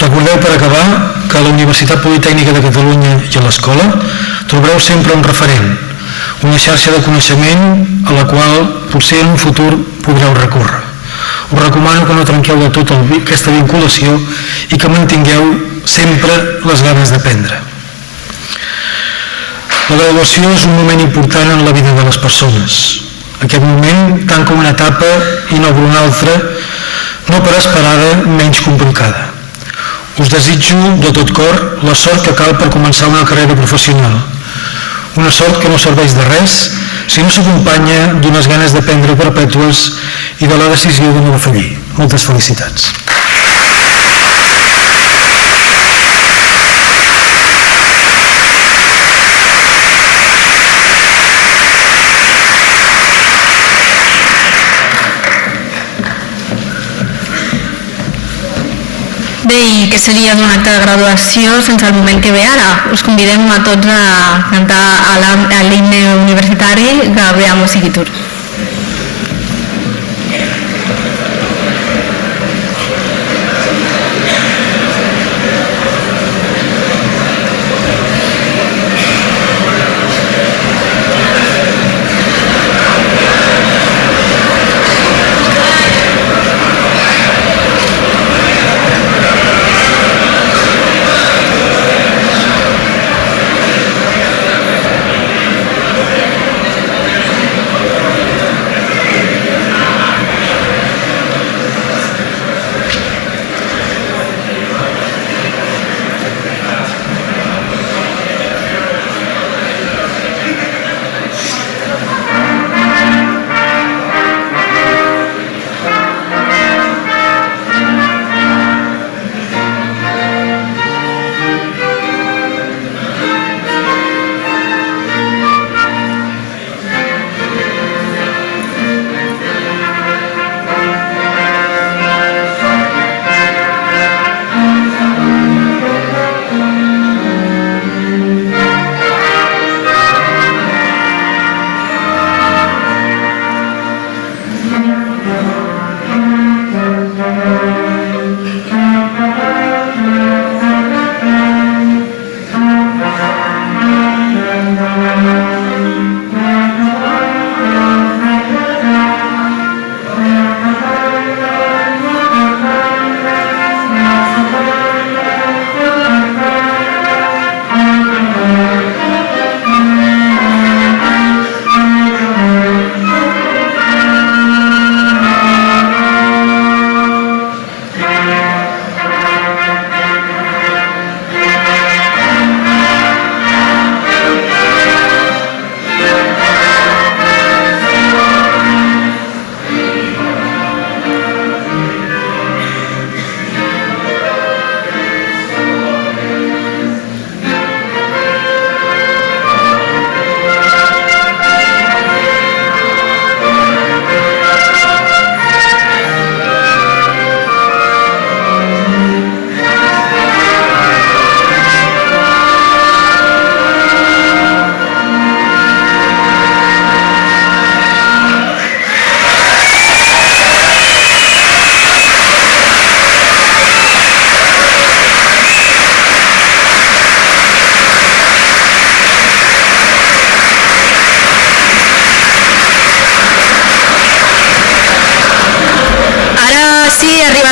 Recordeu, per acabar, que a la Universitat Politècnica de Catalunya i a l'escola trobareu sempre un referent, una xarxa de coneixement a la qual potser en un futur podreu recórrer. Us recomano que no trenqueu de tot aquesta vinculació i que mantingueu sempre les ganes d'aprendre. La graduació és un moment important en la vida de les persones. Aquest moment tanca una etapa i n'obre una altra, no per esperada, menys complicada. Us desitjo de tot cor la sort que cal per començar una carrera professional. Una sort que no serveix de res si no s'acompanya d'unes ganes d'aprendre perpètues i de la decisió de no defallir. Moltes felicitats. Bé, i què seria d'un acte de graduació sense el moment que ve ara? Us convidem a tots a cantar a l'himne universitari de Veamos Iquitur.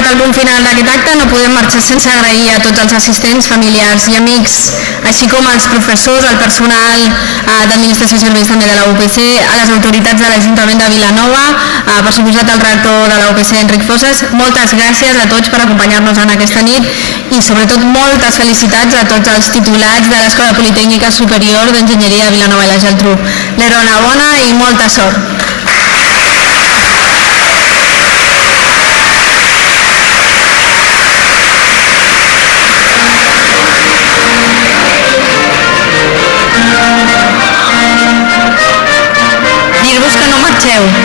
Al punt final d'aquest acte no podem marxar sense agrair a tots els assistents, familiars i amics així com als professors, al personal d'Administració i Serveis també de la UPC, a les autoritats de l'Ajuntament de Vilanova, per suposat al rector de la UPC, Enric Foses. Moltes gràcies a tots per acompanyar-nos en aquesta nit i sobretot moltes felicitats a tots els titulats de l'Escola Politècnica Superior d'Enginyeria de Vilanova i la Geltrú. L'enhorabona i molta sort. Dir-vos que no marxeu.